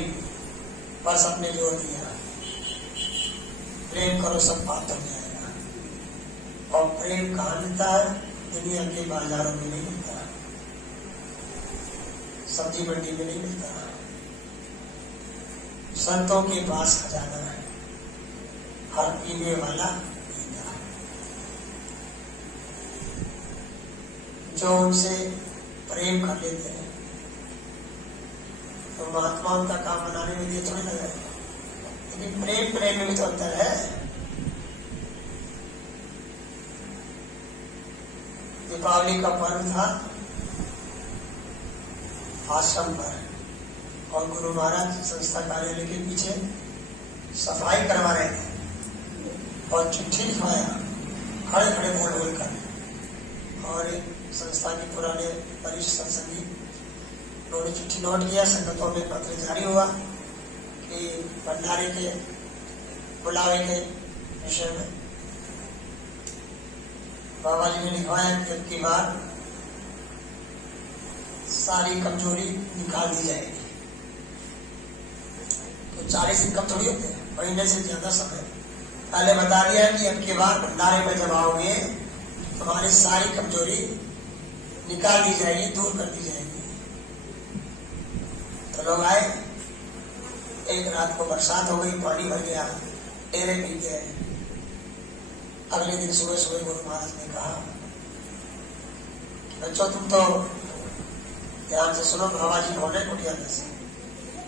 बस अपने जोर दिया, प्रेम करो सब बात हो जाएगा। और प्रेम कहाँ मिलता है? दुनिया के बाजारों में नहीं मिलता, सब्जी मंडी में नहीं मिलता, संतों के पास खजाना है, हर पीने वाला पीता है। जो उनसे प्रेम कर लेते हैं तो महात्मा उनका काम बनाने में देर थोड़ी लगा, लेकिन प्रेम में भी तो अंतर है। दीपावली का पर्व था आश्रम पर, और गुरु महाराज संस्था कार्यालय के पीछे सफाई करवा रहे थे और चिट्ठी लिखवाया खड़े खड़े बोल कर। और संस्था के पुराने वरिष्ठ सत्संगी उन्होंने चिट्ठी नोट किया। संगतों में पत्र जारी हुआ कि भंडारे के बुलावे के विषय में बाबा जी ने लिखवाया कि अब की बार सारी कमजोरी निकाल दी जाएगी। तो 40 दिन कम थोड़ी होते हैं, महीने से ज्यादा समय पहले बता दिया कि अब की बार भंडारे में जब आओगे तुम्हारी सारी कमजोरी निकाल दी जाएगी, दूर कर दी जाएगी। तो लोग आए, एक रात को बरसात हो गई, पानी भर गया, डेरे पी गए। अगले दिन सुबह सुबह गुरु महाराज ने कहा, बच्चों तुम तो ध्यान से सुनो, बाबा जी होने कुटिया में से।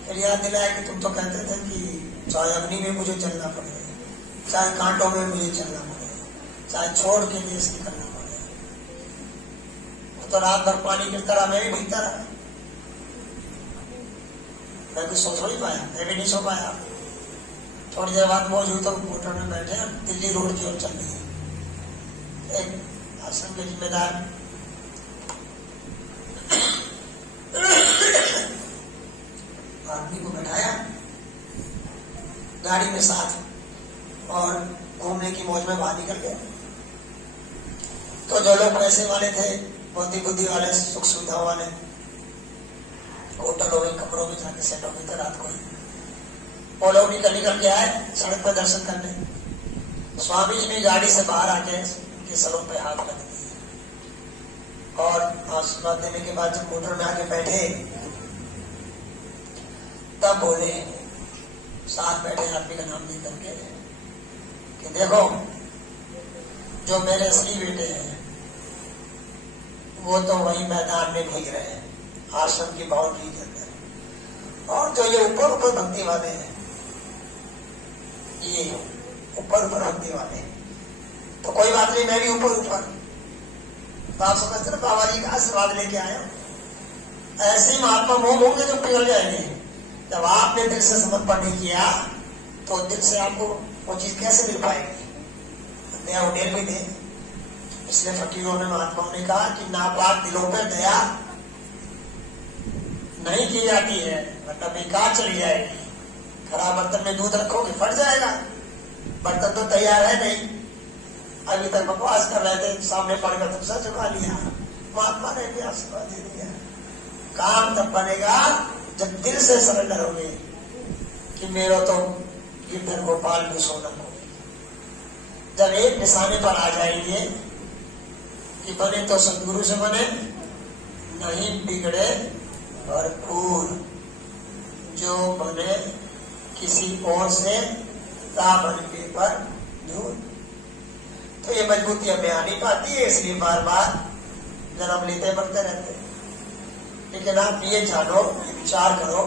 फिर याद दिलाया कि तुम तो कहते थे कि चाहे अग्नि में मुझे चलना पड़ेगा, चाहे कांटों में मुझे चलना पड़ेगा, चाहे छोड़ के देश निकलना पड़ेगा। तो रात भर पानी गिरता रहा, मैं भी भीगता रहा, मैं कुछ सो नहीं पाया, मैं भी नहीं सो पाया। थोड़ी देर बाद मौज हुई तो मोटर में बैठे दिल्ली रोड की ओर चल गए। एक आश्रम के जिम्मेदार आदमी को बैठाया गाड़ी में साथ और घूमने की मौज में बाहर निकल गया। तो जो लोग पैसे वाले थे, बुद्धि बुद्धि वाले, सुख सुविधाओं वाले, होटलों में कमरों में जाके सेट हो गए थे रात को। वो लोग निकल के आए सड़क पर दर्शन करने। स्वामी जी ने गाड़ी से बाहर आके उनके सरों पे हाथ रख दिए और आशीर्वाद देने के बाद जब मोटर में आके बैठे तब बोले, साथ बैठे आदमी का नाम दे करके कि देखो जो मेरे असली बेटे हैं वो तो वही मैदान में भीग रहे हैं, आश्रम की बाउंड्री के अंदर। और जो ये ऊपर ऊपर भक्ति वाले हैं, ये ऊपर ऊपर भक्ति वाले, तो कोई बात नहीं, मैं भी ऊपर ऊपर। तो आप समझते ना, बाबा जी का आशीर्वाद लेके आए। ऐसे ही महात्मा मोह होंगे जो पिघल जाएंगे। जब आपने दिल से समर्पण नहीं किया तो दिल से आपको वो चीज कैसे मिल पाएगी? दया उडेल भी दे। इसलिए फकीरों ने, महात्माओं ने कहा कि नापाक दिलों पर दया नहीं की जाती है, वरना बेकार चली जाएगी। खराब बर्तन में दूध रखोगे फट जाएगा, बर्तन तो तैयार है नहीं। अभी तक बकवास कर रहे थे, सामने पड़ गया तो सच चुका लिया। महात्मा ने भी आशीर्वाद दे दिया। काम तब बनेगा जब दिल से सरेंडर होंगे कि मेरा तो गिरधर गोपाल भी सोना हो। जब एक निशाने पर आ जाएंगे कि बने तो सदगुरु से बने, नहीं बिगड़े भरपूर, जो बने किसी और से रावण के पर धूल। तो ये मजबूती हमें आ नहीं पाती है, इसलिए बार बार जन्म लेते बनते रहते हैं। लेकिन आप ये जानो, ये विचार करो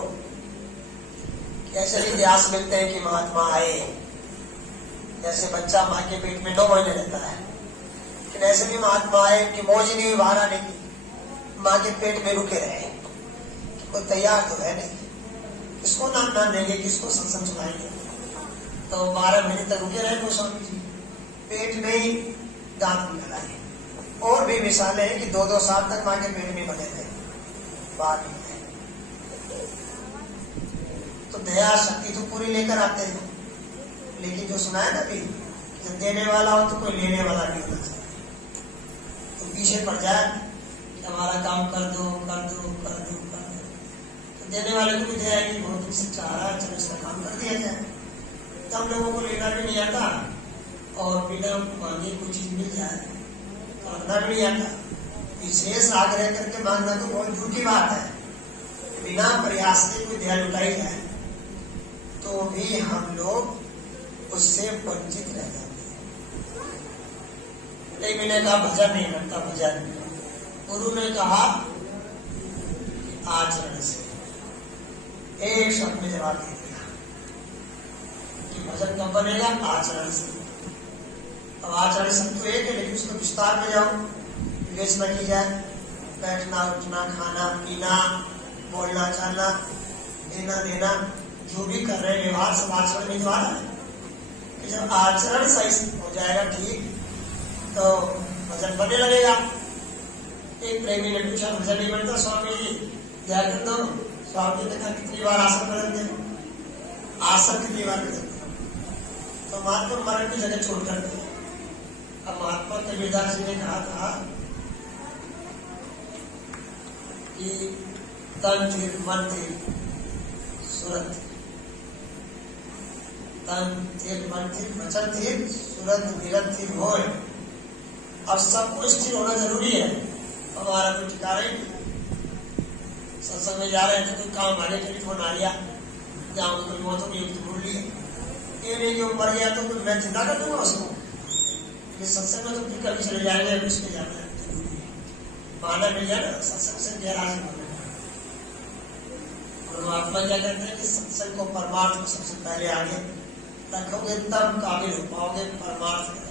कि ऐसे इतिहास मिलते हैं कि महात्मा आए, जैसे बच्चा माँ के पेट में 9 महीने रहता है, लेकिन ऐसे भी महात्मा आए कि मौज नहीं हुई बाहर आने की, माँ के पेट में रुके रहे। कोई तैयार तो है नहीं, किसको नाम देंगे, किसको सत्संग सुनाएंगे? तो 12 महीने तक रुके रहे गोस्वामी जी, पेट में ही दांत निकल आए। और भी मिसालें हैं कि 2-2 साल तक माँ के पेट में बने थे, बाहर नहीं थे। तो दया शक्ति तो पूरी लेकर आते हैं, लेकिन जो सुनाया ना भी, जब देने वाला हो तो कोई लेने वाला नहीं होना चाहिए। तो पीछे पड़ जाए कि हमारा काम कर दो कर दो कर दो कर दो, तो देने वाले को भी दया कि बहुत दिन से चाह रहा है, चलो इसका काम कर दिया जाए। तब लोगों को लेना भी नहीं आता और बिना मांगे कोई चीज मिल जाए तो रखना भी नहीं आता। विशेष आग्रह करके मांगना तो बहुत दूर की बात है, बिना प्रयास के कोई दया लुटाई जाए तो भी हम लोग उससे वंचित रह जाते हैं। एक मैंने कहा भजन नहीं करता, भजन गुरु ने कहा आचरण से, एक शब्द में जवाब दे दिया कि भजन कब बनेगा? आचरण से। अब आचरण सब तो एक है, लेकिन उसको विस्तार में जाओ, विवेचना की जाए, बैठना उठना खाना पीना बोलना चालना देना देना जो भी कर रहे हैं व्यवहार सब आचरण में द्वारा है। कि जब आचरण सही हो जाएगा ठीक तो भजन बनने लगेगा। एक प्रेमी ने पूछा भजन नहीं बनता स्वामी जी, जाकर तो स्वामी ने कहा कितनी बार आसन करेंगे, आसन कितनी बार करेंगे, तो महात्मा मरण की जगह छोड़ कर दिया। अब महात्मा कबीरदास जी ने कहा था कि तन थिर मन थिर सूरत, तन थिर मन थिर वचन थिर सूरत निरंथिर होए। अब सबको स्थिर होना जरूरी है, हमारा कोई ठिकाना ही नहीं। सत्संग में जा रहे थे, कोई काम आने के लिए फोन आ गया, जहाँ कोई मौतों की युक्त भूल लिया, ये नहीं कि मर गया तो मैं जिंदा कर दूंगा उसको। ये सत्संग में तो फिर कभी चले जाएंगे, उसके जाना जरूरी है, बहाना मिल जाए ना सत्संग से गैराज बनना। परमात्मा क्या कहते हैं कि सत्संग को परमार्थ को सबसे पहले आगे रखोगे तब काबिल हो पाओगे परमार्थ के।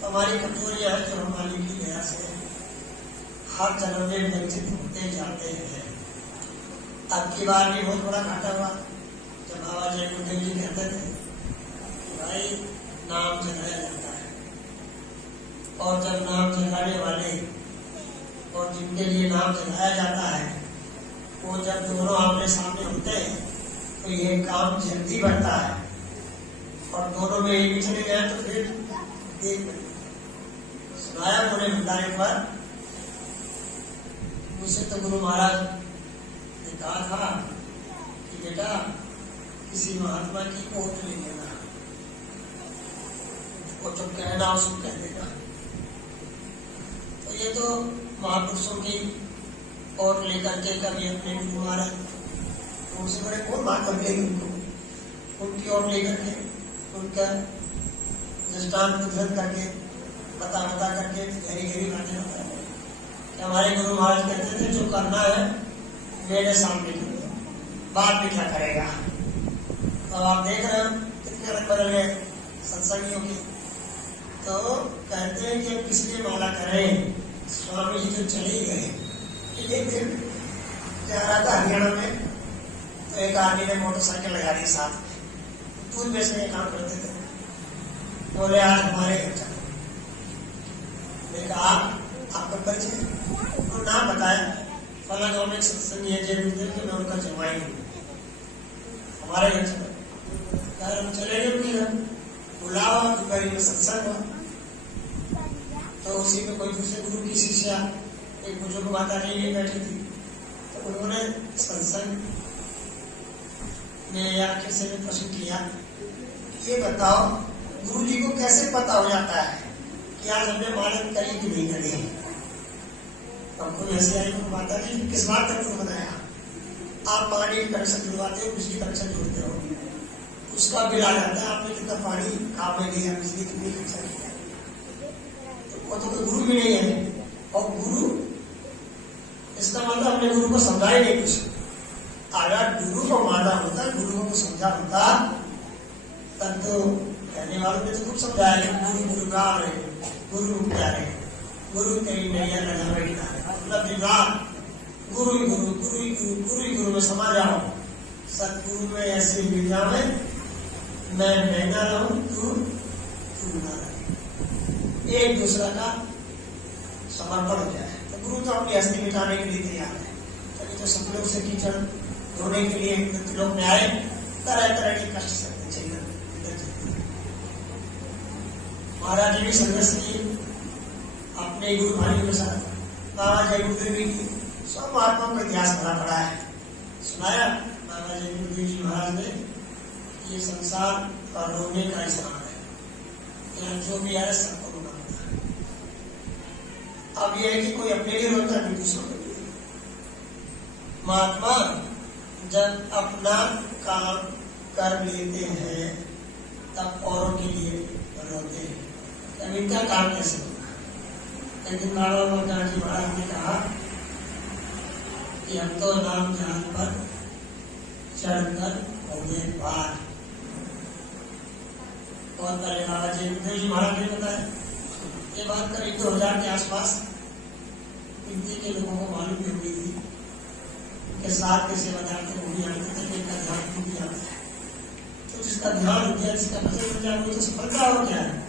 हमारी कमजोरियां है जो हमारी की दया से हर जन्म में व्यक्तित होते जाते हैं। अब की बार भी बहुत बड़ा घाटा हुआ जब बाबा जय गुरुदेव जी कहते थे भाई नाम जगाया जाता है, और जब नाम जगाने वाले और जिनके लिए नाम जगाया जाता है वो जब दोनों आमने सामने होते हैं तो ये काम जल्दी बढ़ता है, और दोनों में एक भी चले गए तो फिर देख सुनाया पूरे भंडारे पर। मुझसे तो गुरु महाराज ने कहा था कि बेटा किसी महात्मा की ओट ले लेना, वो जो कहना उसको कह देगा। तो ये तो महापुरुषों की ओट लेकर के कभी अपने गुरु महाराज उनसे बड़े कौन बात कर लेगी, उनको उनकी ओर लेकर के उनका दृष्टांत उद्धरण करके बता करके गहरी गहरी बातें होता है कि हमारे गुरु महाराज कहते थे जो करना है मेरे सामने करो, बाद में क्या करेगा। तो आप देख रहे हो कितने रंग बदल गए सत्संगियों के। तो कहते हैं कि किस लिए माला करें, स्वामी जी तो चले ही गए। एक दिन जा रहा था हरियाणा में, तो एक आदमी ने मोटरसाइकिल लगा दी साथ में, दूध बेचने का काम करते थे। बोले आज हमारे घर चलो। कहा आपका परिचय, तो नाम बताया, फला गाँव में एक सत्संगी है जय गुरुदेव के, मैं उनका जमाई हूँ, हमारे घर चलो। हम चले गए उनके घर, बुलावा दोपहरी में सत्संग हुआ। तो उसी में कोई दूसरे गुरु की शिष्या एक बुजुर्ग माता नहीं बैठी थी, तो उन्होंने सत्संग में आखिर से प्रश्न किया, ये बताओ गुरु जी को कैसे पता हो जाता है कि आज हमने मानद करी कि नहीं करी। हमको ऐसे आई को माता जी किस बात तक तुम बताया, आप पानी की कनेक्शन जुड़वाते हो, बिजली कनेक्शन जोड़ते हो, उसका बिल आ जाता है, आपने कितना पानी काम में दिया, बिजली कितनी कनेक्शन किया। तो वो तो कोई गुरु भी नहीं है, और गुरु इसका मतलब अपने गुरु को समझाए नहीं कुछ। अगर गुरु को माना होता, गुरुओं को समझा होता, तब तो कहने वालों ने तो खूब समझाया कि गुरु गुरु गा रहे, गुरु प्यारे, गुरु तेरी नैया लगा रही, मतलब विवाह गुरु गुरु गुरु गुरु गुरु गुरु में समा जाओ, सतगुरु में ऐसे मिल जावे, मैं महंगा रहूं तू ना रहे, एक दूसरा का समर्पण हो जाए। तो गुरु तो अपनी हस्ती मिटाने के लिए तैयार है। तभी तो सतलोक से कीचड़ धोने के लिए लोग में आए, तरह तरह के कष्ट सहते चाहिए। महाराज जी भी संघर्ष किए अपने गुरु भाइयों के साथ, बाबा जय गुरुदेव जी की सब महात्माओं का इतिहास भरा पड़ा है। सुनाया बाबा जय गुरुदेव जी महाराज ने, ये संसार और रोने का ही स्थान है, यहाँ जो भी आए सबको रोना पड़ता है। अब ये है कि कोई अपने लिए रोता नहीं, दूसरों के लिए। महात्मा जब अपना काम कर लेते हैं तब औरों के लिए रोते हैं। अब इनका काम कैसे होगा। एक दिन बाबा मलकान जी महाराज ने कहा कि हम तो नाम जहां पर चढ़कर हो गए पार। और पहले बाबा जी गुरुदेव जी महाराज ने बताया, ये बात करीब 2000 के आसपास हिंदी के लोगों को मालूम भी हो गई थी कि साथ के सेवादार थे, वो भी जानते थे कि इनका ध्यान भी आता है। तो जिसका ध्यान हो गया, जिसका भजन हो गया, वो तो सफलता हो गया है।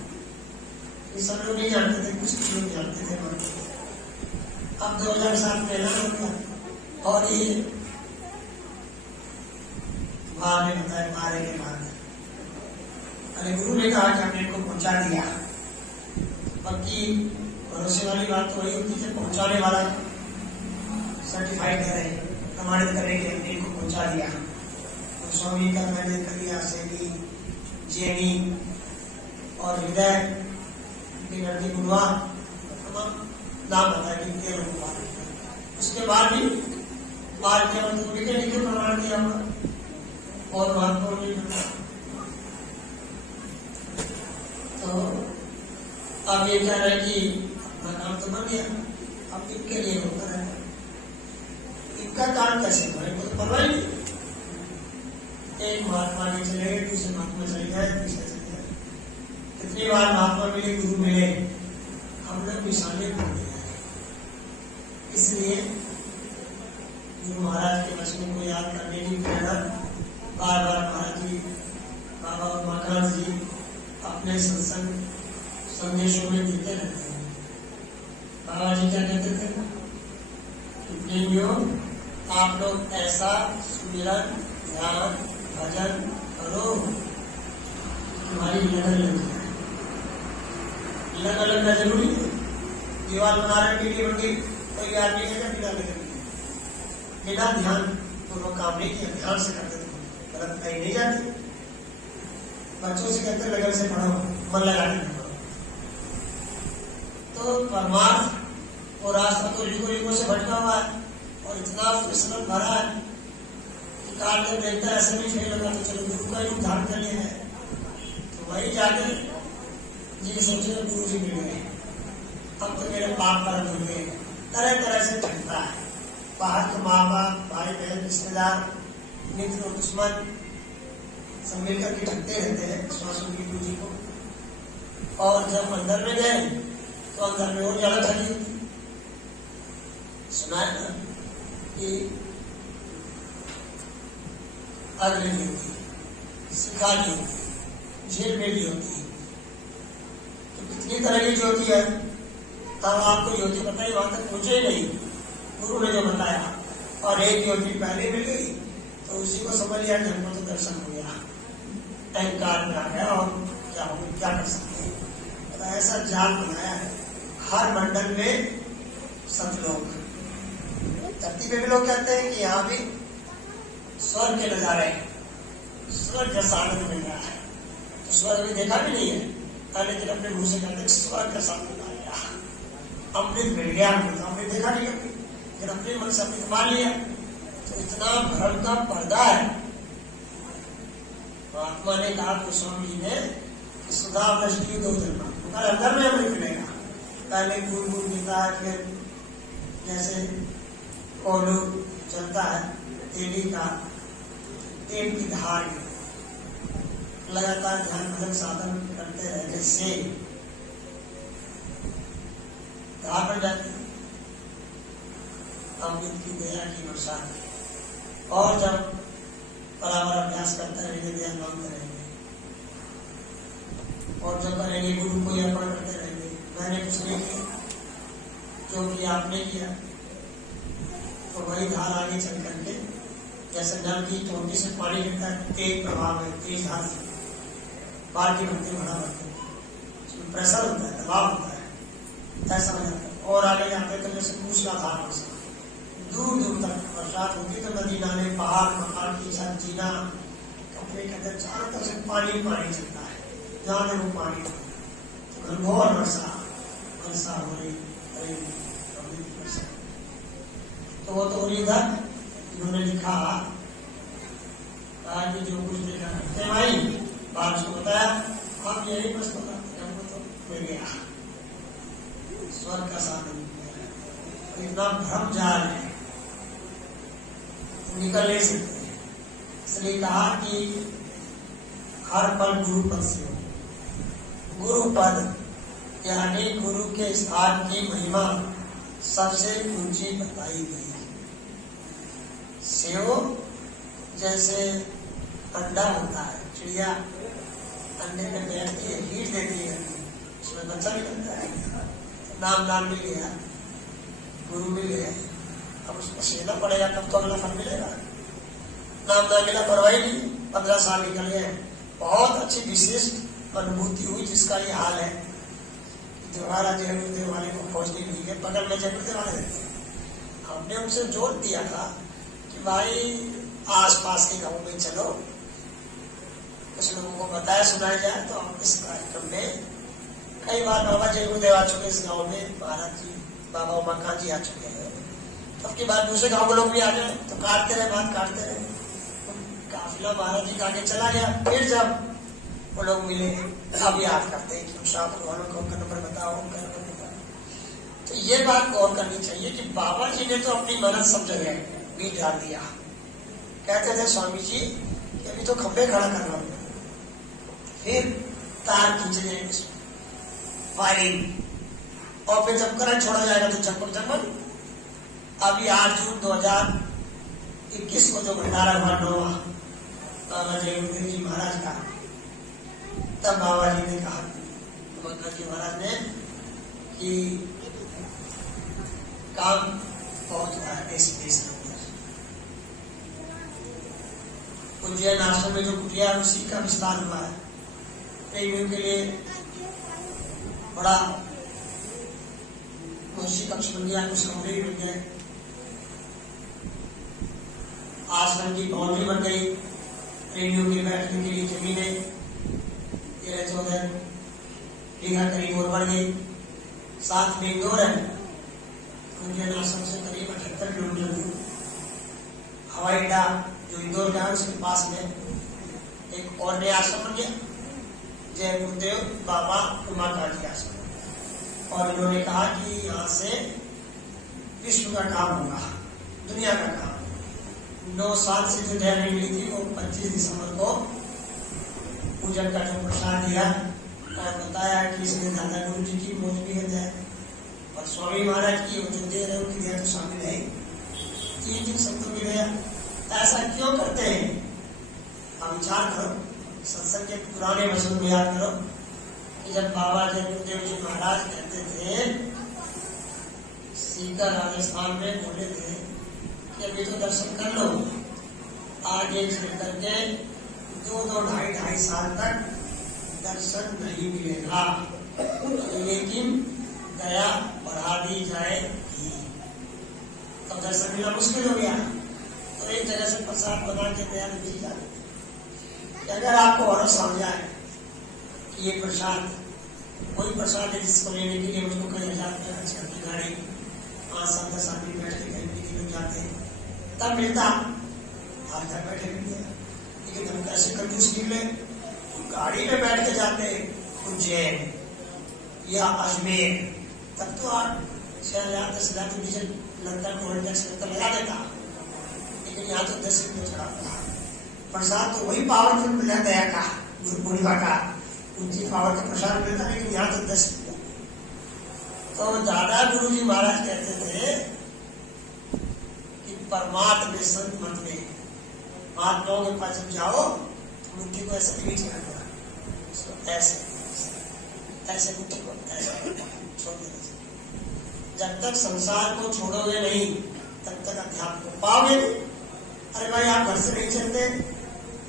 ये सब लोग नहीं जानते थे, कुछ लोग जानते थे, मानते थे। अब 2007 में ऐलान हो गया और ये बाद में बताया मारे के बाद अरे गुरु ने कहा कि हमने इनको पहुंचा दिया। बाकी भरोसे वाली बात तो वही होती है पहुंचाने वाला सर्टिफाइड करे, प्रमाणित करे कि हमने इनको पहुंचा दिया। तो स्वामी का मैंने कलिया सेवी जेनी और हृदय की गुरुआ नाम बताया कि इनके लोग। उसके बाद भी बाल के लिखे लिखे प्रमाण दिया और महत्वपूर्ण नहीं करता। तो अब ये कह रहे कि अपना काम तो बन गया, अब इनके लिए होता है। इनका काम कैसे करें तो परवाह नहीं। एक महात्मा नहीं चले गए, दूसरे महात्मा चले गए, तीसरे चले गए। कितनी बार महात्मा मिले, गुरु मिले, हम लोग निशाने भूल गए। इसलिए गुरु महाराज के वचनों को याद करने की प्रेरणा बार बार महाराज जी, बाबा उमाकांत जी अपने सत्संग संदेशों में देते रहते हैं। बाबा जी क्या कहते थे कि आप लोग ऐसा सुमिरन ध्यान भजन करो तुम्हारी लगन लग जाए। लगन लगना जरूरी है। दीवार बनाने के लिए बंदी कोई आदमी है बिना लगन बिना ध्यान पूर्वक काम नहीं किया, ध्यान से करते थे गलत कहीं नहीं जाती। बच्चों से कहते लगन से पढ़ो, मन लगाने में पढ़ो। तो परमार्थ और रास्ता तो युगों युगों से भटका हुआ है और इतना फिसलन भरा है कि काल जब देखता है ऐसे नहीं सही लगा तो चलो गुरु का रूप धारण कर लिया है। तो वही जाकर जी सोचे गुरु जी मिल गए, अब तो मेरे पाप पर भूल गए। तरह तरह से ठगता है। बाहर के माँ बाप भाई बहन रिश्तेदार मित्र और दुश्मन सब मिलकर के ठगते रहते हैं विश्वासों की गुरु जी को। और जब अंदर में गए तो अंदर में और ज्यादा ठगी होती। सुना है ना कि अग्नि भी होती, शिखा भी होती, झील में भी होती। तो कितनी तरह की ज्योति है, तब आपको ज्योति बताई वहां तक पहुंचे ही नहीं, गुरु ने जो बताया। और एक ज्योति पहले मिल गई तो उसी को समझ लिया कि हमको तो दर्शन हो गया, अहंकार में आ गया और क्या हो क्या कर सकते हैं। तो ऐसा जाल बनाया है। हर मंडल में सतलोक, धरती पे भी लोग कहते हैं कि यहाँ भी स्वर्ग के नजारे, स्वर्ग जैसा आनंद मिल रहा है। तो स्वर्ग में देखा भी नहीं है, लेकिन अपने मुंह से कहते हैं स्वर्ग का आनंद आ गया, अमृत मिल गया। अमृत देखा नहीं कभी, लेकिन अपने मन से अमृत मान लिया। तो इतना भ्रम का पर्दा है। महात्मा ने कहा गोस्वामी जी ने सुधा दृष्टि दो जन्म अंदर में अमृत मिलेगा। पहले गुड़ गुड़ पीता है, फिर जैसे कोलू चलता है तेली का, तेल की धार लगातार ध्यान भजन साधन करते रहने से धार बन जाती है अमृत की दया की वर्षा। और जब बराबर अभ्यास करते रहेंगे, ध्यान मांगते रहेंगे और जब करेंगे गुरु को अर्पण करते रहेंगे, मैंने कुछ नहीं किया जो कि आपने किया, तो वही धार आगे चल करके जैसे नल की टोटी से पानी गिरता है, तेज प्रभाव है, तेज धार से बाल्टी भरते बड़ा भरते, उसमें प्रेशर होता है, दबाव होता है, ऐसा हो जाता है। और आगे जाते तो जैसे पूछ का धार वर्षा, दूर दूर तक बरसात होती तो नदी नाले पहाड़ मकान की छत जीना कपड़े कहते चारों तरफ से पानी पानी चलता है, जहाँ वो पानी तो घनघोर वर्षा वर्षा हो रही वर्षा। तो वो तो इधर उन्होंने लिखा कहा कि जो कुछ देखा करते भाई बात को बताया, हम यही बस बताते हमको तो मिल गया स्वर्ग का साधन। इतना भ्रम जाल है निकल नहीं सकते। इसलिए कहा कि हर पल गुरु पद से हो। गुरु पद यानी गुरु के स्थान की महिमा सबसे ऊंची बताई गई है। सेव जैसे अंडा होता है, चिड़िया अंडे में बैठती है, हीट देती है, उसमें बच्चा निकलता है, नाम मिल गया, गुरु मिल गया। अब उसको सीखना पड़ेगा, तब तो अगला फल मिलेगा। नाम ना मिला परवाही नहीं, 15 साल निकल गए, बहुत अच्छी विशिष्ट अनुभूति हुई जिसका ये हाल है। दोबारा जय गुरुदेव वाले को खोज नहीं मिली, बगल में जय गुरुदेव वाले रहते। हमने उनसे जोर दिया था कि भाई आस पास के गाँव में चलो, कुछ लोगों को बताया सुनाया जाए। तो हम इस कार्यक्रम में कई बार बाबा जय गुरुदेव आ चुके इस गाँव में, महाराज जी बाबा उमाकांत जी आ चुके हैं। तो उसके बाद दूसरे गाँव के लोग भी आ जाए तो काटते रहे, बात काटते रहे। काफिला महाराज जी का आगे चला गया। फिर जब वो लोग मिले अब याद करते हैं कि शाह वालों को उनका नंबर बताओ, उनका नंबर बताओ। तो ये बात गौर करनी चाहिए कि बाबा जी ने तो अपनी मदद सब जगह भी डाल दिया। कहते थे स्वामी जी कि अभी तो खंबे खड़ा करना, फिर तार खींचने वायरिंग, और फिर जब करंट छोड़ा जाएगा तो चकमक चकमक। अभी 8 जून 2021 को जो भंडारा हुआ नौवां बाबा जय गुरुदेव जी महाराज का, तब बाबा जी ने कहा, उमाकांत जी महाराज ने, कि काम बहुत हुआ है देश के अंदर। उज्जैन आश्रम में जो कुटिया है उसी का विस्तार हुआ है। प्रेमियों के लिए बड़ा मुंशी कक्ष बन गया, कुछ कमरे भी बन गए, आश्रम की बाउंड्री बन गई, प्रेमियों के बैठने के लिए जमीनें 13-14 बीघा करीब और बढ़ गई। साथ में इंदौर है, उज्जैन आश्रम से करीब 78 किलोमीटर दूर हवाई अड्डा जो इंदौर का है उसके पास में एक और नया आश्रम बन गया, जय गुरुदेव बाबा उमाकांत जी आश्रम। और इन्होंने कहा कि यहाँ से विश्व का काम होगा, दुनिया का काम। 9 साल से जो दया मिली थी वो 25 दिसंबर को पूजन का जो प्रसाद दिया और बताया कि इसमें दादा गुरु जी की मौजूदगी है और स्वामी महाराज की जो दे रहे उनकी दया तो शामिल है। 3 दिन सबको मिल गया। ऐसा क्यों करते हैं? आप विचार करो, सत्संग के पुराने वचन में याद करो कि जब बाबा जय गुरुदेव जी महाराज कहते थे, सीकर राजस्थान में बोले थे कि अभी तो दर्शन कर लो, आगे चल करके 2-2, 2.5 साल तक दर्शन नहीं मिलेगा, लेकिन दया बढ़ा दी जाएगी। तो दर्शन मिलना मुश्किल हो गया, तो एक जगह से प्रसाद बना के दया मिल जाए। अगर आपको भरोसा हो जाए कि ये प्रसाद कोई प्रसाद है जिसको लेने के लिए मुझको कई 1000 रुपये खर्च करती गाड़ी, 5-7-10 आदमी बैठ के कहीं भी लोग जाते हैं, तब मिलता आज घर बैठे मिल गया। लेकिन हम कैसे कंजूस निकले, गाड़ी में बैठ के जाते उज्जैन या अजमेर, तब तो 8-10,000 डीजल लगता, टोल टैक्स लगा देता। लेकिन यहाँ तो 10 रुपये चढ़ाता। प्रसाद तो वही पावरफुल मिला दया का, गुरु पूर्णिमा का, उनकी पावर का प्रसाद मिलता, लेकिन यहाँ तो 10 रुपये। तो दादा गुरु जी महाराज कहते थे कि परमात्मा में संत मत में महात्माओं के पास जब जाओ तो मुट्ठी को ऐसे पीछे रखना, ऐसे मुट्ठी को ऐसे छोड़ देना। जब तक संसार को छोड़ोगे नहीं तब तक अध्यात्म को पाओगे नहीं। अरे भाई आप घर से नहीं चलते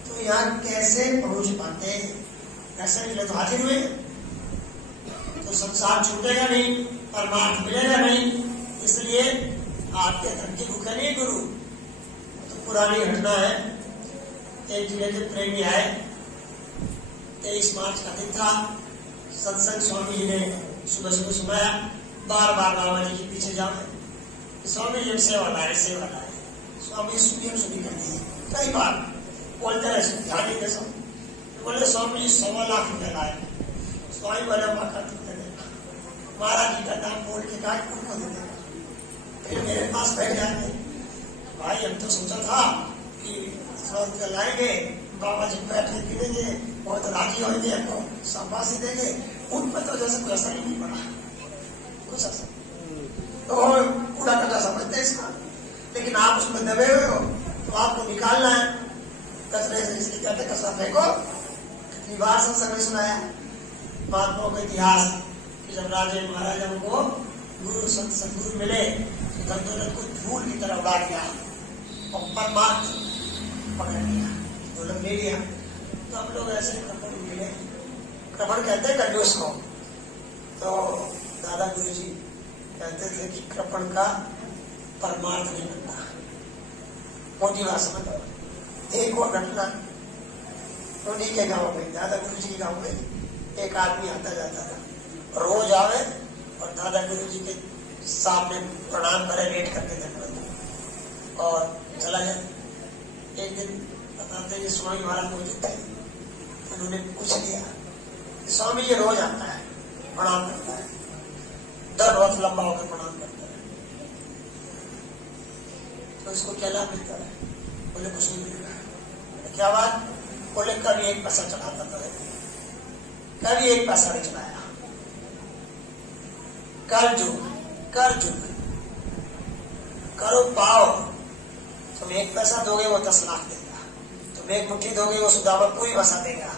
तो यहाँ कैसे पहुंच पाते? कैसे निकले तो हाजिर हुए, तो संसार छूटेगा नहीं, परमार्थ मिलेगा नहीं। इसलिए आपके धन की भूखे नहीं गुरु। तो पुरानी घटना है, एक जिले के प्रेमी आए, 23 मार्च का दिन था। सत्संग स्वामी जी ने सुबह सुबह सुनाया, बार बार बाबा जी के पीछे जाओ, स्वामी जी सेवा लाए सेवा लाए। स्वामी सुनी करती है कई बार बोलते रहे, ध्यान नहीं दे सब। बोले स्वामी जी 1.25 लाख रुपए लाए। स्वामी बोले महाराज जी का नाम बोल के कहा उनको दे देगा, फिर मेरे पास बैठ जाएंगे। भाई हम तो सोचा था कि 100 रुपये लाएंगे, बाबा जी बैठे गिरेंगे, बहुत राजी होंगे, हमको शाबाशी देंगे। उन पर तो जैसे कोई असर ही नहीं पड़ा, कुछ असर तो कूड़ा कटा समझते इसका। लेकिन आप उसमें दबे हुए हो तो आपको निकालना है कचरे से, इसलिए कहते कचरा फेंको। कितनी बार सत्संग में सुनाया महात्माओं का इतिहास कि जब राजे महाराजाओं को गुरु सदगुरु मिले तो ढोलक को धूल की तरह उड़ा दिया और परमात्मा पकड़ लिया, ढोलक ले लिया। तो हम लोग ऐसे कृपण मिले, कृपण कहते हैं कंजूस को। तो दादा गुरु जी कहते थे कि कृपण का परमार्थ नहीं बनता। मोटी बात समझ लो। एक और घटना उन्हीं के गांव में, दादा गुरु जी गांव में एक आदमी आता जाता था, रोज आवे और दादा गुरु जी के सामने प्रणाम करे, लेट करके धन्यवाद और चला जाए। एक दिन बताते कि स्वामी महाराज मौजूद थे, उन्होंने पूछ लिया, स्वामी ये रोज आता है, प्रणाम करता है, दर बहुत लंबा होकर प्रणाम करता है, तो इसको क्या लाभ मिलता है? बोले कुछ नहीं मिलेगा। क्या बात? बोले कभी एक पैसा चलाता था, कभी एक पैसा नहीं चलाया। कर जुग करो पाओ। तुम एक पैसा दोगे वो 10 लाख देगा, तुम एक मुट्ठी दोगे वो सुदामा पूरी बसा देगा,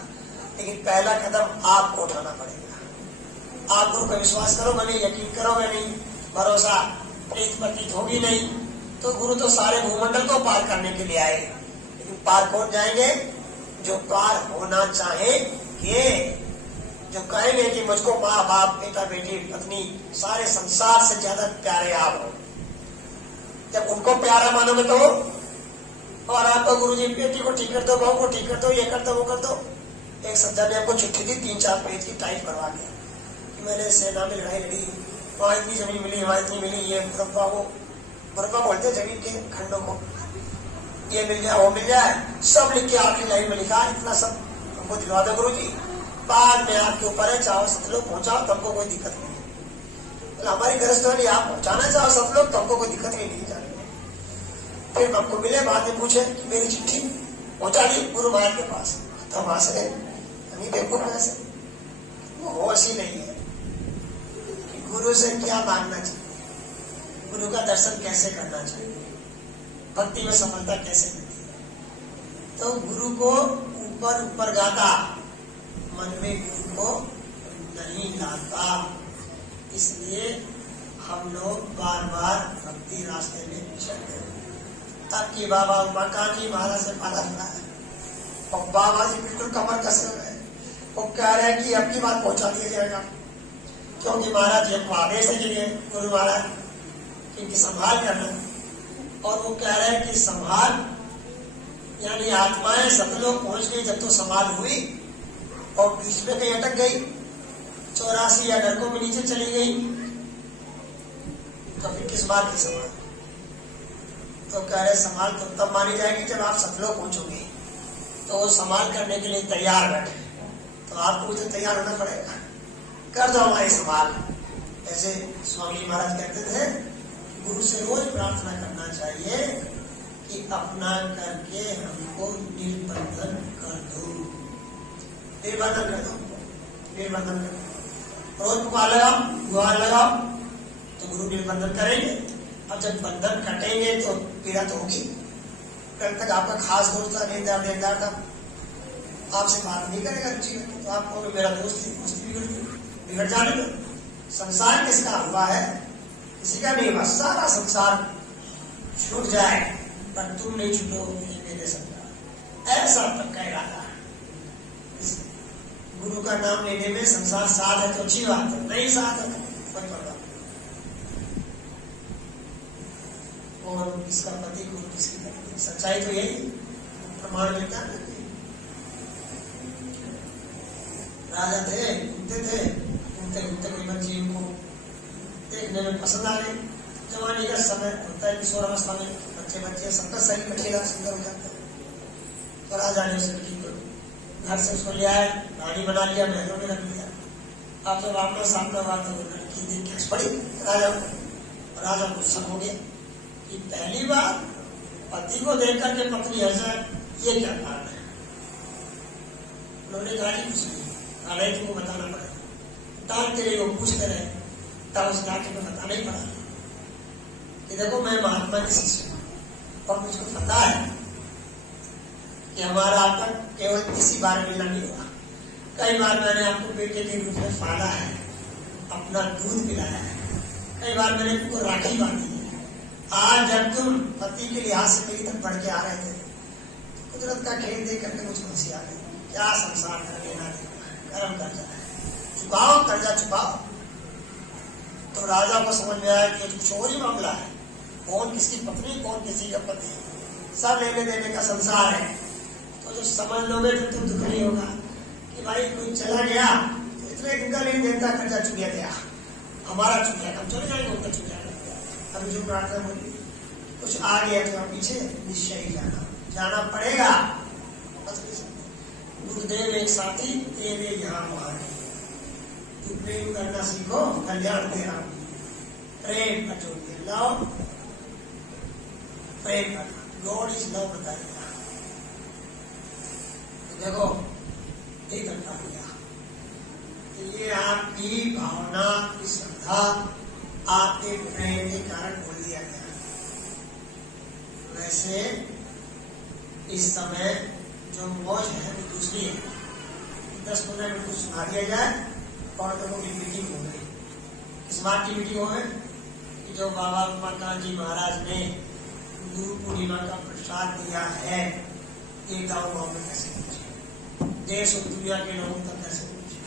लेकिन पहला कदम आपको उठाना पड़ेगा। आप गुरु का विश्वास करोगे नहीं, यकीन करोगे नहीं, भरोसा प्रीत प्रतीत होगी नहीं, तो गुरु तो सारे भूमंडल को पार करने के लिए आए, लेकिन पार कौन जाएंगे? जो पार होना चाहेंगे, जो कहेंगे कि मुझको माँ बाप बेटा बेटी पत्नी सारे संसार से ज्यादा प्यारे आप हो। जब उनको प्यारा मानोगे तो, और आपको गुरु जी बेटी को ठीक कर दो, बहू को ठीक कर दो, ये कर दो वो कर दो। एक सज्जन ने आपको चिट्ठी दी 3-4 पेज की टाइप करवा के कि मैंने सेना में लड़ाई लड़ी, वहां इतनी जमीन मिली, वहां इतनी मिली, ये मुरब्बा वो मुरब्बा बोलते जमीन के खंडों को, ये मिल जाए वो मिल जाए, सब लिख के आखिरी लाइन में लिखा, इतना सब हमको दिलवा दो गुरु जी, बाद में आपके ऊपर है, चाहो सतलोक पहुंचाओ, तुमको कोई दिक्कत नहीं है। हमारी गरजदारी आप पहुंचाना चाहो सतलोक, तुमको कोई दिक्कत नहीं जाने। फिर हमको मिले, बाद में पूछे कि मेरी चिट्ठी पहुंचा दी गुरु महाराज के पास, तो हम हंस रहे, नहीं देखो कैसे वो होश ही नहीं है कि गुरु से क्या मांगना चाहिए, गुरु का दर्शन कैसे करना चाहिए, भक्ति में सफलता कैसे मिलती है। तो गुरु को ऊपर ऊपर गाता, मन में गुरु को नहीं लाता। इसलिए हम लोग बार बार भक्ति रास्ते में चलते हैं। तब की बाबा उमाकांत महाराज से पाला चला है और बाबा जी बिल्कुल कमर कसे हुए हैं। वो कह रहे हैं कि अब की बात पहुंचा दिया जाएगा, क्योंकि महाराज जी हमको आदेश है गुरु महाराज इनकी संभाल करना। और वो कह रहे हैं कि संभाल यानी आत्माएं सतलोक पहुंच गई जब तो संभाल हुई और बीच में कहीं अटक गई, 84 या नरकों में नीचे चली गई, तो फिर किस बात की संभाल? तो कह रहे संभाल तो तब मानी जाएगी जब आप सतलोक पहुंचोगे। तो वो संभाल करने के लिए तैयार बैठे, तो आपको मुझे तैयार होना पड़ेगा, कर दो हमारी संभाल। ऐसे स्वामी महाराज कहते थे गुरु से रोज प्रार्थना करना चाहिए कि अपना करके हमको निर्बंधन कर दो, निर्बंधन कर दो, निर्बंधन कर दो। रोज गुहार लगाओ तो गुरु निर्बंधन करेंगे। अब जब बंधन कटेंगे तो पीड़ा तो होगी। कल तक आपका खास दोस्त था, देनदार था, आपसे बात नहीं करेगा रुचि में, तो आप कहोगे मेरा दोस्त है, दोस्ती बिगड़ जाने दो। संसार किसका हुआ है? किसी का नहीं हुआ। सारा संसार छूट जाए पर तुम नहीं छूटो, ये मेरे संसार, ऐसा पक्का इरादा है। गुरु का नाम लेने में संसार साथ है तो अच्छी बात है, नहीं साथ है कोई परवाह। और इसका पति गुरु किसकी पत्नी, सच्चाई तो यही प्रमाण मिलता है। राजा थे, घूमते थे, घूमते घूमते कोई बच्ची उनको देखने में पसंद आ गई। जवानी का समय होता है, किशोर अवस्था में बच्चे सबका शरीर कठिला सुंदर हो जाता है। तो राजा ने उस लड़की को घर से उसको ले आया, रानी बना लिया, महलों में रख लिया। अब जब आपका सामने बात हो, लड़की देख के पड़ी राजा गुस्सा हो गया कि पहली बार पति को देख करके पत्नी हंस जाए, ये क्या कारण है? उन्होंने कहा कि कुछ नहीं, हालांकि तुमको बताना पड़ेगा। टालते रहे, वो पूछते रहे, तब उस डाके में बताना ही पड़ा कि देखो मैं महात्मा की शिष्य हूँ और मुझको पता है कि हमारा आपका केवल इसी बार मिलना नहीं हुआ। कई बार मैंने आपको बेटे के रूप में पाला है, अपना दूध पिलाया है, कई बार मैंने तुमको राखी बांधी है, आज जब तुम पति के लिहाज से मेरी तक बढ़ के आ रहे थे, तो कुदरत का खेल देख करके मुझे हंसी आ गई। क्या संसार कर लेना देना, कर्म कर्जा है, चुकाओ कर्जा चुकाओ। तो राजा को समझ में आया कि कुछ और ही मामला है, कौन किसकी पत्नी कौन किसी का पति, सब लेने देने का संसार है। तो जब समझ लोगे तो तुम दुख नहीं होगा कि भाई कोई चला गया तो इतने दिन का नहीं देता, कर्जा चुकिया गया, हमारा चुकिया, हम चले जाएंगे उनका चुकिया। अभी जो प्रार्थना होगी कुछ आ गया तो हम पीछे निश्चय ही जाना पड़ेगा। गुरुदेव एक साथी तेरे यहाँ वहां तू प्रेम करना सीखो, कल्याण तेरा प्रेम का जो लव, प्रेम करना, गॉड इज लव बताया। तो देखो एक घंटा हो गया, तो ये आपकी भावना, आपकी श्रद्धा, आपके प्रेम के कारण बोल दिया गया। वैसे इस समय जो मौज है वो दूसरी है। 10-15 मिनट कुछ सुना दिया जाए और लोगों की मीटिंग हो गई। किस बात की मीटिंग हो गई कि जो बाबा माता जी महाराज ने गुरु पूर्णिमा का प्रसाद दिया है, ये गाँव में कैसे पहुंचे, देश और दुनिया के लोगों तक कैसे पहुंचे।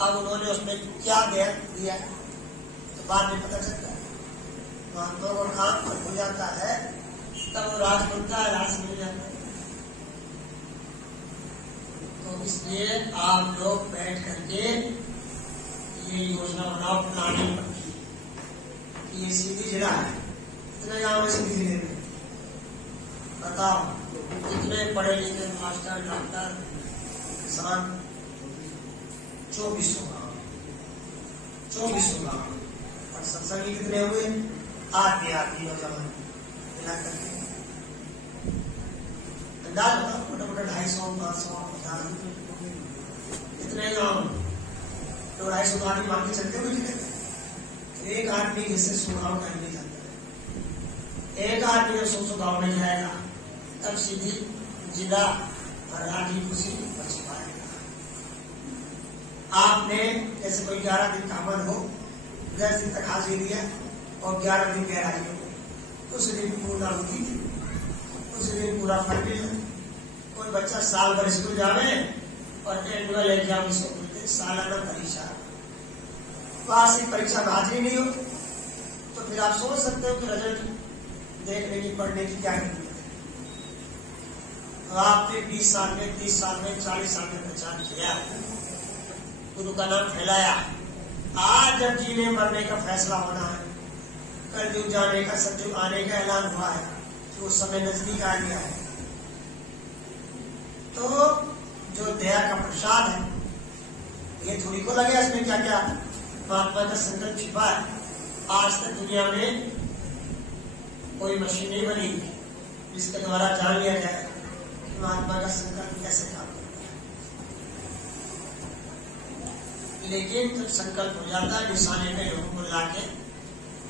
अब उन्होंने उसमें क्या दिया है तो बाद में पता चलता है। महात्मा को काम हो जाता है तब वो राज बनता है, राज मिल जाता है। तो इसलिए आप लोग बैठ करके ये योजना बनाओ, प्लानिंग कि ये सीधी जिला है, इतने गाँव में सीधी जिले में बताओ कितने पढ़े लिखे मास्टर डॉक्टर किसान, 2400 गाँव और सत्संगी कितने हुए, आदमी नौजवान मिला करके अंदाज होता मोटा मोटा 250, 500, 1000 इतने गाँव तो 250 आदमी मान के चलते हुए जिले। तो एक आदमी जैसे 100 गाँव कहीं नहीं जाता है, एक आदमी जब 100 गाँव में जाएगा तब सीधी जिला और राज्य खुशी बच पाएगा। आपने जैसे कोई 11 दिन का अमल हो, 10 दिन तक हाजिरी दिया और 11 दिन गहराई हो, उस दिन पूर्ण होती, उस दिन पूरा फल मिले। कोई बच्चा साल भर स्कूल जावे और एनुअल एग्जाम इसको बोलते सालाना परीक्षा, वार्षिक परीक्षा में हाजिरी नहीं हो तो फिर आप सोच सकते हो कि रिजल्ट देखने की पढ़ने की क्या जरूरत है। तो आपने 20 साल में, 30 साल में, 40 साल में प्रचार किया, गुरु का नाम फैलाया। आज जब जीने मरने का फैसला होना है, कलयुग जाने का, सतयुग आने का ऐलान हुआ है, तो वो समय नजदीक आ गया है। तो जो दया का प्रसाद है, ये थोड़ी को लगे इसमें क्या क्या महात्मा का संकल्प छिपा है। आज तक दुनिया में कोई मशीन नहीं बनी जिसके द्वारा जान लिया जाए कि महात्मा का संकल्प कैसे काम करता है। लेकिन जब संकल्प हो जाता है, निशाने में लोगों को लाके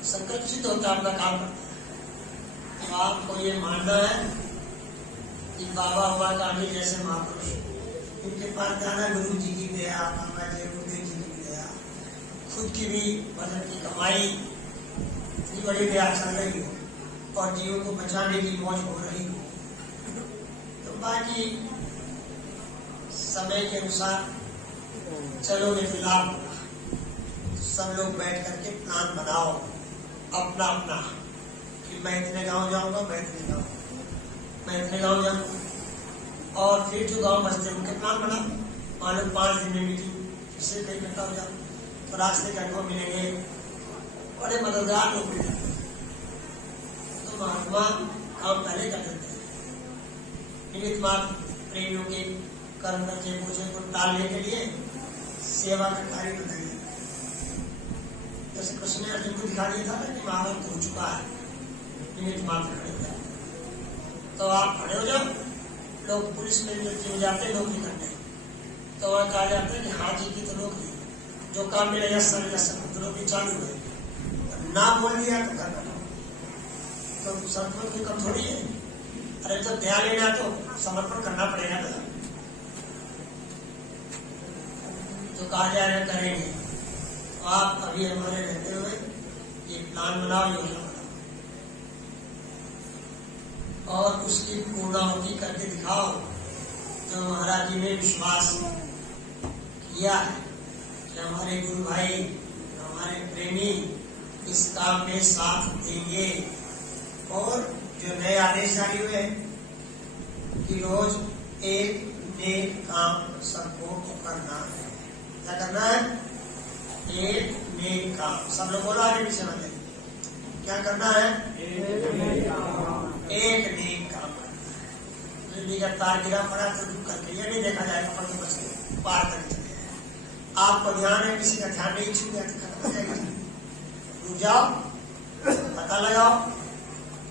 संकल्प सिद्ध होता है, अपना काम करता है। तो आपको ये मानना है कि बाबा हुआ गांधी जैसे महापुरुष, इनके पास जाना गुरु जी की दया, बाबा जी गुरुदेव जी की दया, खुद की भी भजन की कमाई इतनी बड़ी दया चल रही हो और जीवों को बचाने की मौज हो रही हो, तो बाकी समय के अनुसार चलोगे तो लाभ होगा। सब लोग बैठ करके प्लान बनाओ अपना अपना कि मैं इतने गांव जाऊंगा, मैं इतने गांव जाऊंगा, और फिर जो गांव बचते उनके प्लान बना। मान लो 5 दिन में मीटिंग फिर से कहीं इकट्ठा हो जाओ, तो रास्ते के अनुभव मिलेंगे, बड़े मददगार लोग मिलेंगे। तो महात्मा काम पहले कर देते हैं, निमित्त मात्र प्रेमियों के कर्म के बोझे को टालने के लिए सेवा का कार्य बताइए। जैसे कृष्ण ने अर्जुन को दिखा दिया था कि महाभारत हो चुका है, निमित्त मात्र खड़े हो जाए, तो आप खड़े हो जाओ। लोग पुलिस में हो जाते नौकरी करने, तो वह कहा जाता है कि हाँ जी की तो नौकरी, जो काम मिलेगा सब नौकरी चालू है, ना बोल दिया तो करना, तो सर्वों की कम थोड़ी है। अरे तो ध्यान लेना तो समर्पण करना पड़ेगा ना, तो कहा जा रहा करेंगे। तो आप अभी हमारे रहते हुए ये प्लान बनाओ, योजना बनाओ, और उसकी पूर्णाहुति करके दिखाओ। जो महाराज जी ने विश्वास किया है कि हमारे गुरु भाई, हमारे प्रेमी इस काम में साथ देंगे। और जो नए आदेश जारी हुए कि रोज एक नेक काम सबको करना है। क्या करना है? एक नेक काम। सब लोग बोलो आगे पीछे वाले, क्या करना है? एक नेक काम करना है। बिजली का तार गिरा पड़ा तो रुक करके ये नहीं देखा जाएगा पर तो बच गए, पार करके चले जाए। आपको ध्यान है, किसी का ध्यान नहीं छूट गया तो खत्म हो जाएगा। रुक जाओ, पता लगाओ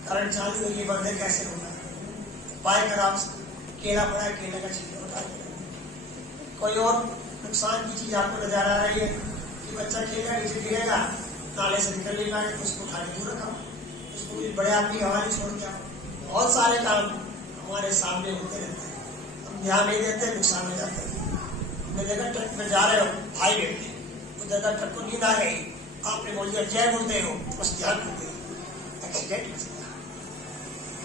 करंट चालू है, ये बंद कैसे होगा, पाए कर आप केला पड़ा है, केले का छिलका उठा दिया। कोई और नुकसान की चीज आपको नजर आ रही है कि बच्चा खेलेगा नीचे गिरेगा, नाले से निकल नहीं पाएगा, उसको उठा के दूर रखा, उसको बड़े आदमी के हवाले छोड़ दिया। बहुत सारे काम हमारे सामने होते रहते हैं, हम ध्यान नहीं देते, नुकसान हो जाते हैं। मैं जगह ट्रक में जा रहे हो हाईवे पे, उस जगह ट्रक को नींद आ गई, आपने बोल दिया जय गुरुदेव, बस ध्यान गुरुदेव, एक्सीडेंट हो गया।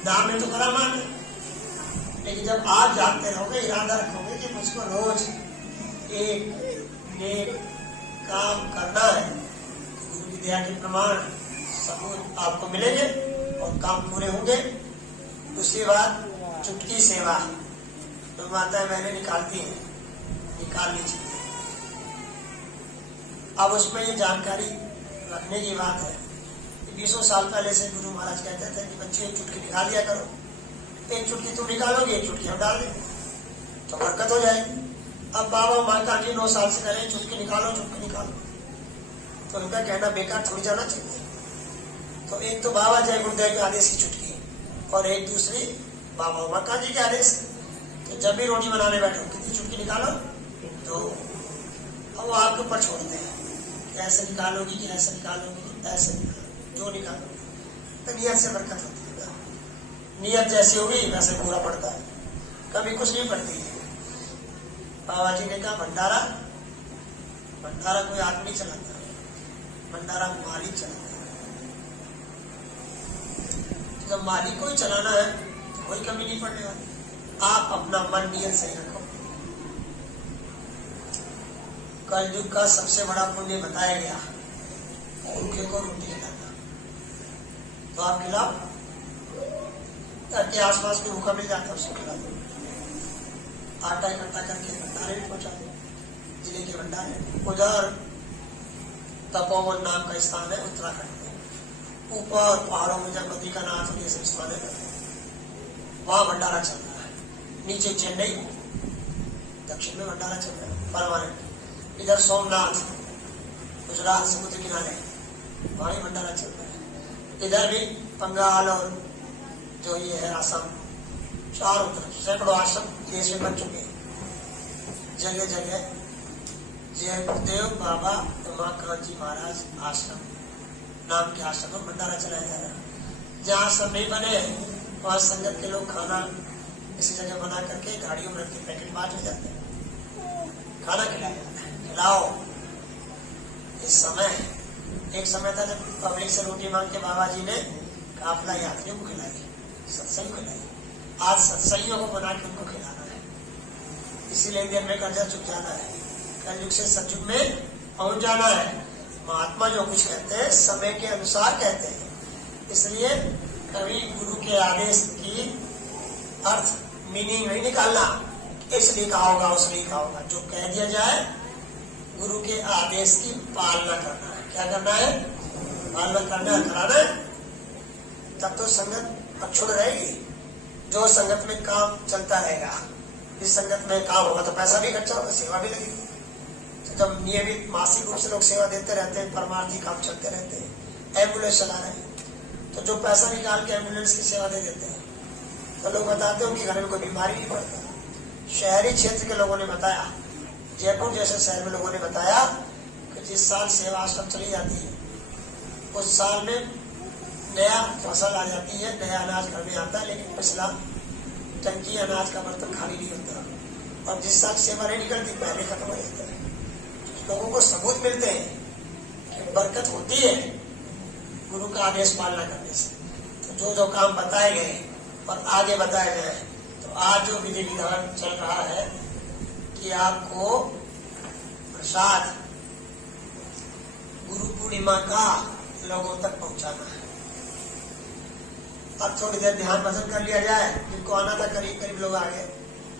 नाम में तो करा मान, लेकिन जब आप जानते रहोगे, इरादा रखोगे कि मुझको रोज एक नेक काम करना है, गुरु की दया के प्रमाण सबूत आपको मिलेंगे और काम पूरे होंगे। दूसरी बात, चुटकी सेवा तो माताएं बहनें निकालती हैं, निकालनी चाहिए। अब उसमें ये जानकारी रखने की बात है कि 20 साल पहले से गुरु महाराज कहते थे कि बच्चे एक चुटकी निकाल दिया करो, एक चुटकी तुम निकालोगे, एक चुटकी हम डाल देंगे तो बरकत हो जाएगी। अब बाबा माता की 9 साल से करें चुटकी निकालो, चुटकी निकालो, तो उनका कहना बेकार थोड़ी जाना चाहिए। तो एक तो बाबा जय गुरुदेव के आदेश की चुटकी और एक दूसरी बाबा माता जी के आदेश। तो जब भी रोटी बनाने बैठो कितनी चुटकी निकालो, तो अब वो आपके ऊपर छोड़ते हैं कि ऐसे निकालोगी कि ऐसे निकालोगी, ऐसे निकालो, जो निकालोगी। तो नियत से बरकत होती है, नियत जैसी होगी वैसे पूरा पड़ता है, कभी कुछ नहीं पड़ती है। बाबा जी ने कहा भंडारा, भंडारा कोई आदमी चलाता है, भंडारा मालिक चलाता है। जब मालिक को ही चलाना है तो कोई कमी नहीं पड़ने वाली। आप अपना मन नियत सही रखो। कलयुग का सबसे बड़ा पुण्य बताया गया भूखे को रोटी खिलाना, तो आप खिलाओ, घर के आसपास में भूखा मिल जाता है उसको खिला दो, आटा इकट्ठा करके भंडारे भी पहुंचा दो। जिले के भंडारे उधर तपोवन नाम का स्थान है उत्तराखंड में, ऊपर पहाड़ों में जब बद्रीनाथ और ये सब स्थान है वहां भंडारा चल रहा है। नीचे चेन्नई दक्षिण में भंडारा चल रहा है परमानेंट। इधर सोमनाथ गुजरात समुद्र किनारे वहां ही भंडारा चल रहा है। इधर भी बंगाल और जो ये है आसाम, चारों तरफ सैकड़ों आश्रम देश में बन चुके हैं। जगह जगह जय गुरुदेव बाबा उमाकांत जी महाराज आश्रम नाम के आश्रम में भंडारा चलाया जा रहा है। जहाँ आश्रम नहीं बने वहां संगत के लोग खाना इसी जगह बना करके गाड़ियों में रख के पैकेट बांट ले जाते हैं, खाना खिलाया जाता है। खिलाओ। इस समय एक समय था जब पब्लिक से रोटी मांग के बाबा जी ने काफला यात्रियों को खिलाई, सत्संग खिलाई। आज सत्संगियों को बना के उनको खिलाना है। इसीलिए इंडियन में कर्जा चुक जाना है, कलयुग से सतयुग में पहुंच जाना है। महात्मा जो कुछ कहते हैं समय के अनुसार कहते हैं, इसलिए कभी गुरु के आदेश की अर्थ मीनिंग नहीं निकालना, इसलिए कहा होगा उसलिए कहा होगा। जो कह दिया जाए गुरु के आदेश की पालना करना है। क्या करना है? पालना करना है, कराना है, तब तो संगत अक्षुण रहेगी। जो संगत में काम चलता रहेगा, इस संगत में काम होगा तो पैसा भी खर्चा होगा, सेवा भी लगेगी। तो जब नियमित मासिक रूप से लोग सेवा देते रहते हैं, परमार्थी काम चलते रहते हैं, एम्बुलेंस चला रहे हैं, तो जो पैसा निकाल के एम्बुलेंस की सेवा दे देते हैं तो लोग बताते हैं उनके घर में कोई बीमारी नहीं पड़ता। शहरी क्षेत्र के लोगों ने बताया, जयपुर जैसे शहर में लोगों ने बताया कि जिस साल सेवा आश्रम चली जाती है उस साल में नया फसल आ जाती है, नया अनाज घर में आता है, लेकिन पिछला टंकी अनाज का बर्तन खाली नहीं होता। और जिस साल सेवा नहीं निकलती पहले खत्म हो जाता है। लोगों को सबूत मिलते हैं कि बरकत होती है गुरु का आदेश पालना करने से। तो जो जो काम बताए गए और आगे बताया जाए। तो आज जो विधि विधान चल रहा है कि आपको प्रसाद गुरु पूर्णिमा का लोगों तक पहुंचाना है। अब थोड़ी देर ध्यान भजन कर लिया जाए। जिनको आना था करीब करीब लोग आ गए,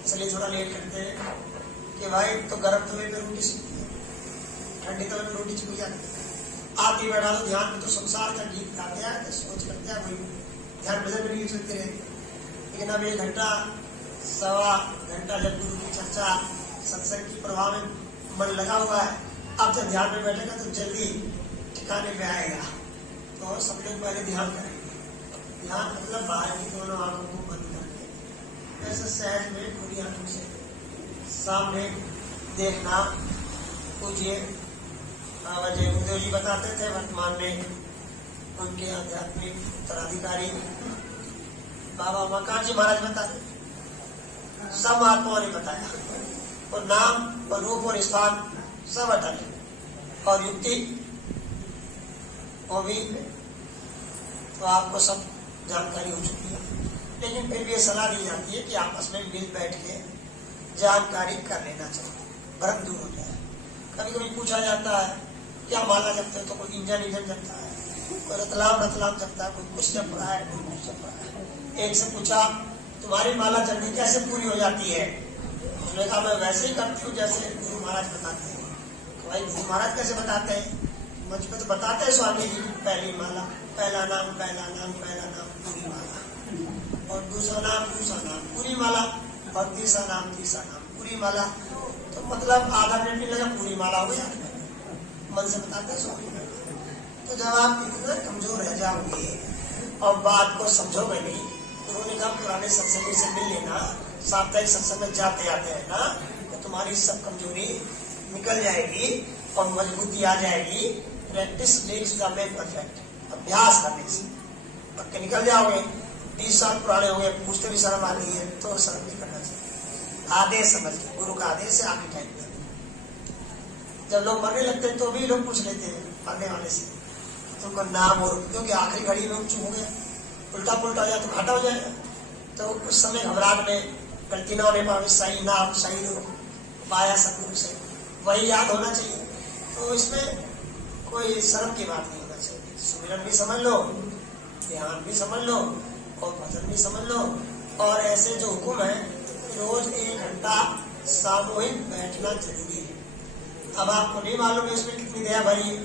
इसलिए थोड़ा लेट करते हैं कि भाई तो गर्म तवे में रोटी सीखती है, ठंडी तवे में रोटी चुकी जाती है। आप ही बैठा तो ध्यान में तो संसार का गीत गाते हैं, तो सोच करते हैं, वही ध्यान भजन में नहीं चलते रहे। लेकिन अब 1 घंटा सवा घंटा जब गुरु की चर्चा सत्संग की प्रभाव में मन लगा हुआ है, अब जब ध्यान में बैठेगा तो जल्दी ठिकाने में आएगा। तो सब लोग पहले ध्यान करेंगे। ध्यान मतलब बाहर की दोनों आंखों को बंद करके ऐसे सहज में पूरी आंखों से सामने देखना। पूज्य बाबा जयदेव जी बताते थे, वर्तमान में उनके आध्यात्मिक उत्तराधिकारी बाबा मकान जी महाराज बताते, सब महात्माओं ने बताया। और नाम और रूप और स्थान सब अटल और युक्ति वो भी तो आपको सब जानकारी हो चुकी है। लेकिन फिर भी ये सलाह दी जाती है कि आपस में मिल बैठ के जानकारी कर लेना चाहिए, भ्रम दूर हो जाए। कभी कभी पूछा जाता है क्या माला जपते हो, तो कोई इंजन जपता है, कोई रतलाम जपता है, कोई कुछ जप रहा है, कोई कुछ जप रहा है। एक से पूछा तुम्हारी माला जल्दी कैसे पूरी हो जाती है? उसने कहा मैं वैसे ही करती हूँ जैसे गुरु महाराज बताते हैं। तो भाई गुरु महाराज कैसे बताते हैं? मुझ पे तो बताते हैं स्वामी जी, पहली माला पहला नाम पूरी माला, और दूसरा नाम पूरी माला, और तीसरा नाम पूरी माला। तो मतलब आधा मिनट नहीं लगा, पूरी माला हो गया। मन से बताते हैं स्वामी। तो जब आप इतना कमजोर रह जाओगे और बात को समझोगे नहीं, उन्होंने कहा पुराने सत्संग से मिल लेना, साप्ताहिक सत्संग में जाते आते हैं ना, तो तुम्हारी सब कमजोरी निकल जाएगी और मजबूती आ जाएगी। Practice makes the man perfect. अभ्यास करने से पक्के निकल जाओगे। 20 साल पुराने हो गए, पूछते भी शर्म आती है, तो शर्म नहीं करना चाहिए। आदेश समझ के, गुरु का आदेश है आपके टाइम में। जब लोग मरने लगते हैं तो भी लोग पूछ लेते हैं मरने वाले से, तुमको नाम और, क्योंकि आखिरी घड़ी में उच्च हो गया, उल्टा पुल्टा हो जाए तो घाटा हो जाएगा। तो उस समय घबराहट में गलती ना होने पाए, सही नाम सही पाया सदगुरु से, वही याद होना चाहिए। तो इसमें कोई शर्म की बात नहीं होना चाहिए। सुमिरन भी समझ लो, ध्यान भी समझ लो, और भजन भी समझ लो। और ऐसे जो हुक्म है, रोज 1 घंटा सामूहिक बैठना जरूरी है। अब आपको नहीं मालूम है इसमें कितनी दया भरी है,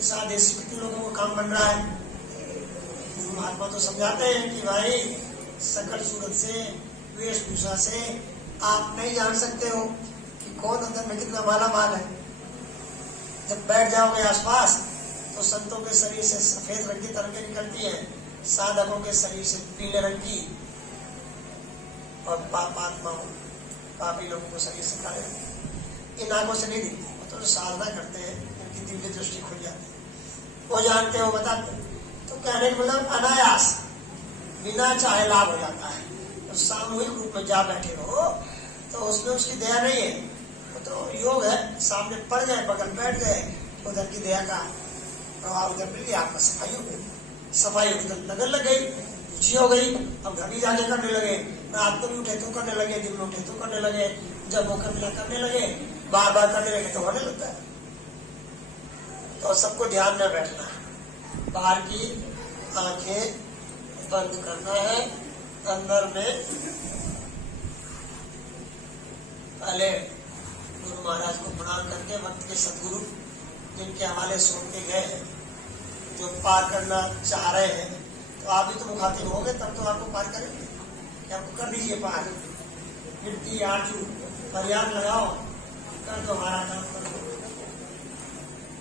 इस आदेश से कितने लोगों को काम बन रहा है। गुरु महात्मा तो समझाते हैं कि भाई सकल सूरत से, वेशभूषा से आप नहीं जान सकते हो कि कौन अंदर में कितना माला माल है। जब बैठ जाओगे आसपास तो संतों के शरीर से सफेद रंग की तरंगें निकलती हैं, साधकों के शरीर से पीले रंग की, और पापात्माओं पापी लोगों के शरीर से काले रंग की। इन आंखों से नहीं दिखती, तो साधना करते हैं उनकी दिव्य दृष्टि खुल जाती है, वो जानते हो बताते। तो कहने का मतलब अनायास बिना चाहे लाभ हो जाता है। तो सामूहिक रूप में जा बैठे हो तो उसमें उसकी दया नहीं है, तो योग है। सामने पड़ गए, बगल बैठ गए, उधर की दया का प्रभाव उधर मिल गया, आपका सफाई हो गई। सफाई उधर लगन लग गई, रुचि हो गई। अब घर भी जाके करने लगे, रात को भी उठे तो करने लगे, दिन में उठे तो करने लगे, जब मौका मिला करने लगे, बार बार करने लगे तो होने लगता है। तो सबको ध्यान में बैठना है, बाहर की आंखें बंद करना है, अंदर में पहले गुरु महाराज को प्रणाम करके, वक्त के सदगुरु जिनके हवाले सुनते गए हैं, जो पार करना चाह रहे हैं, तो आप भी तो मुखातिब होंगे, तब तो आपको पार करेंगे। कि आपको कर दीजिए पार, मिट्टी आजू फरियाद लगाओ, कर दो हमारा काम, कर दो।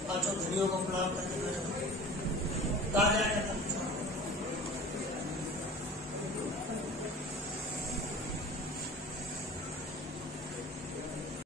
पांचों धनियों को प्रणाम करके बैठो।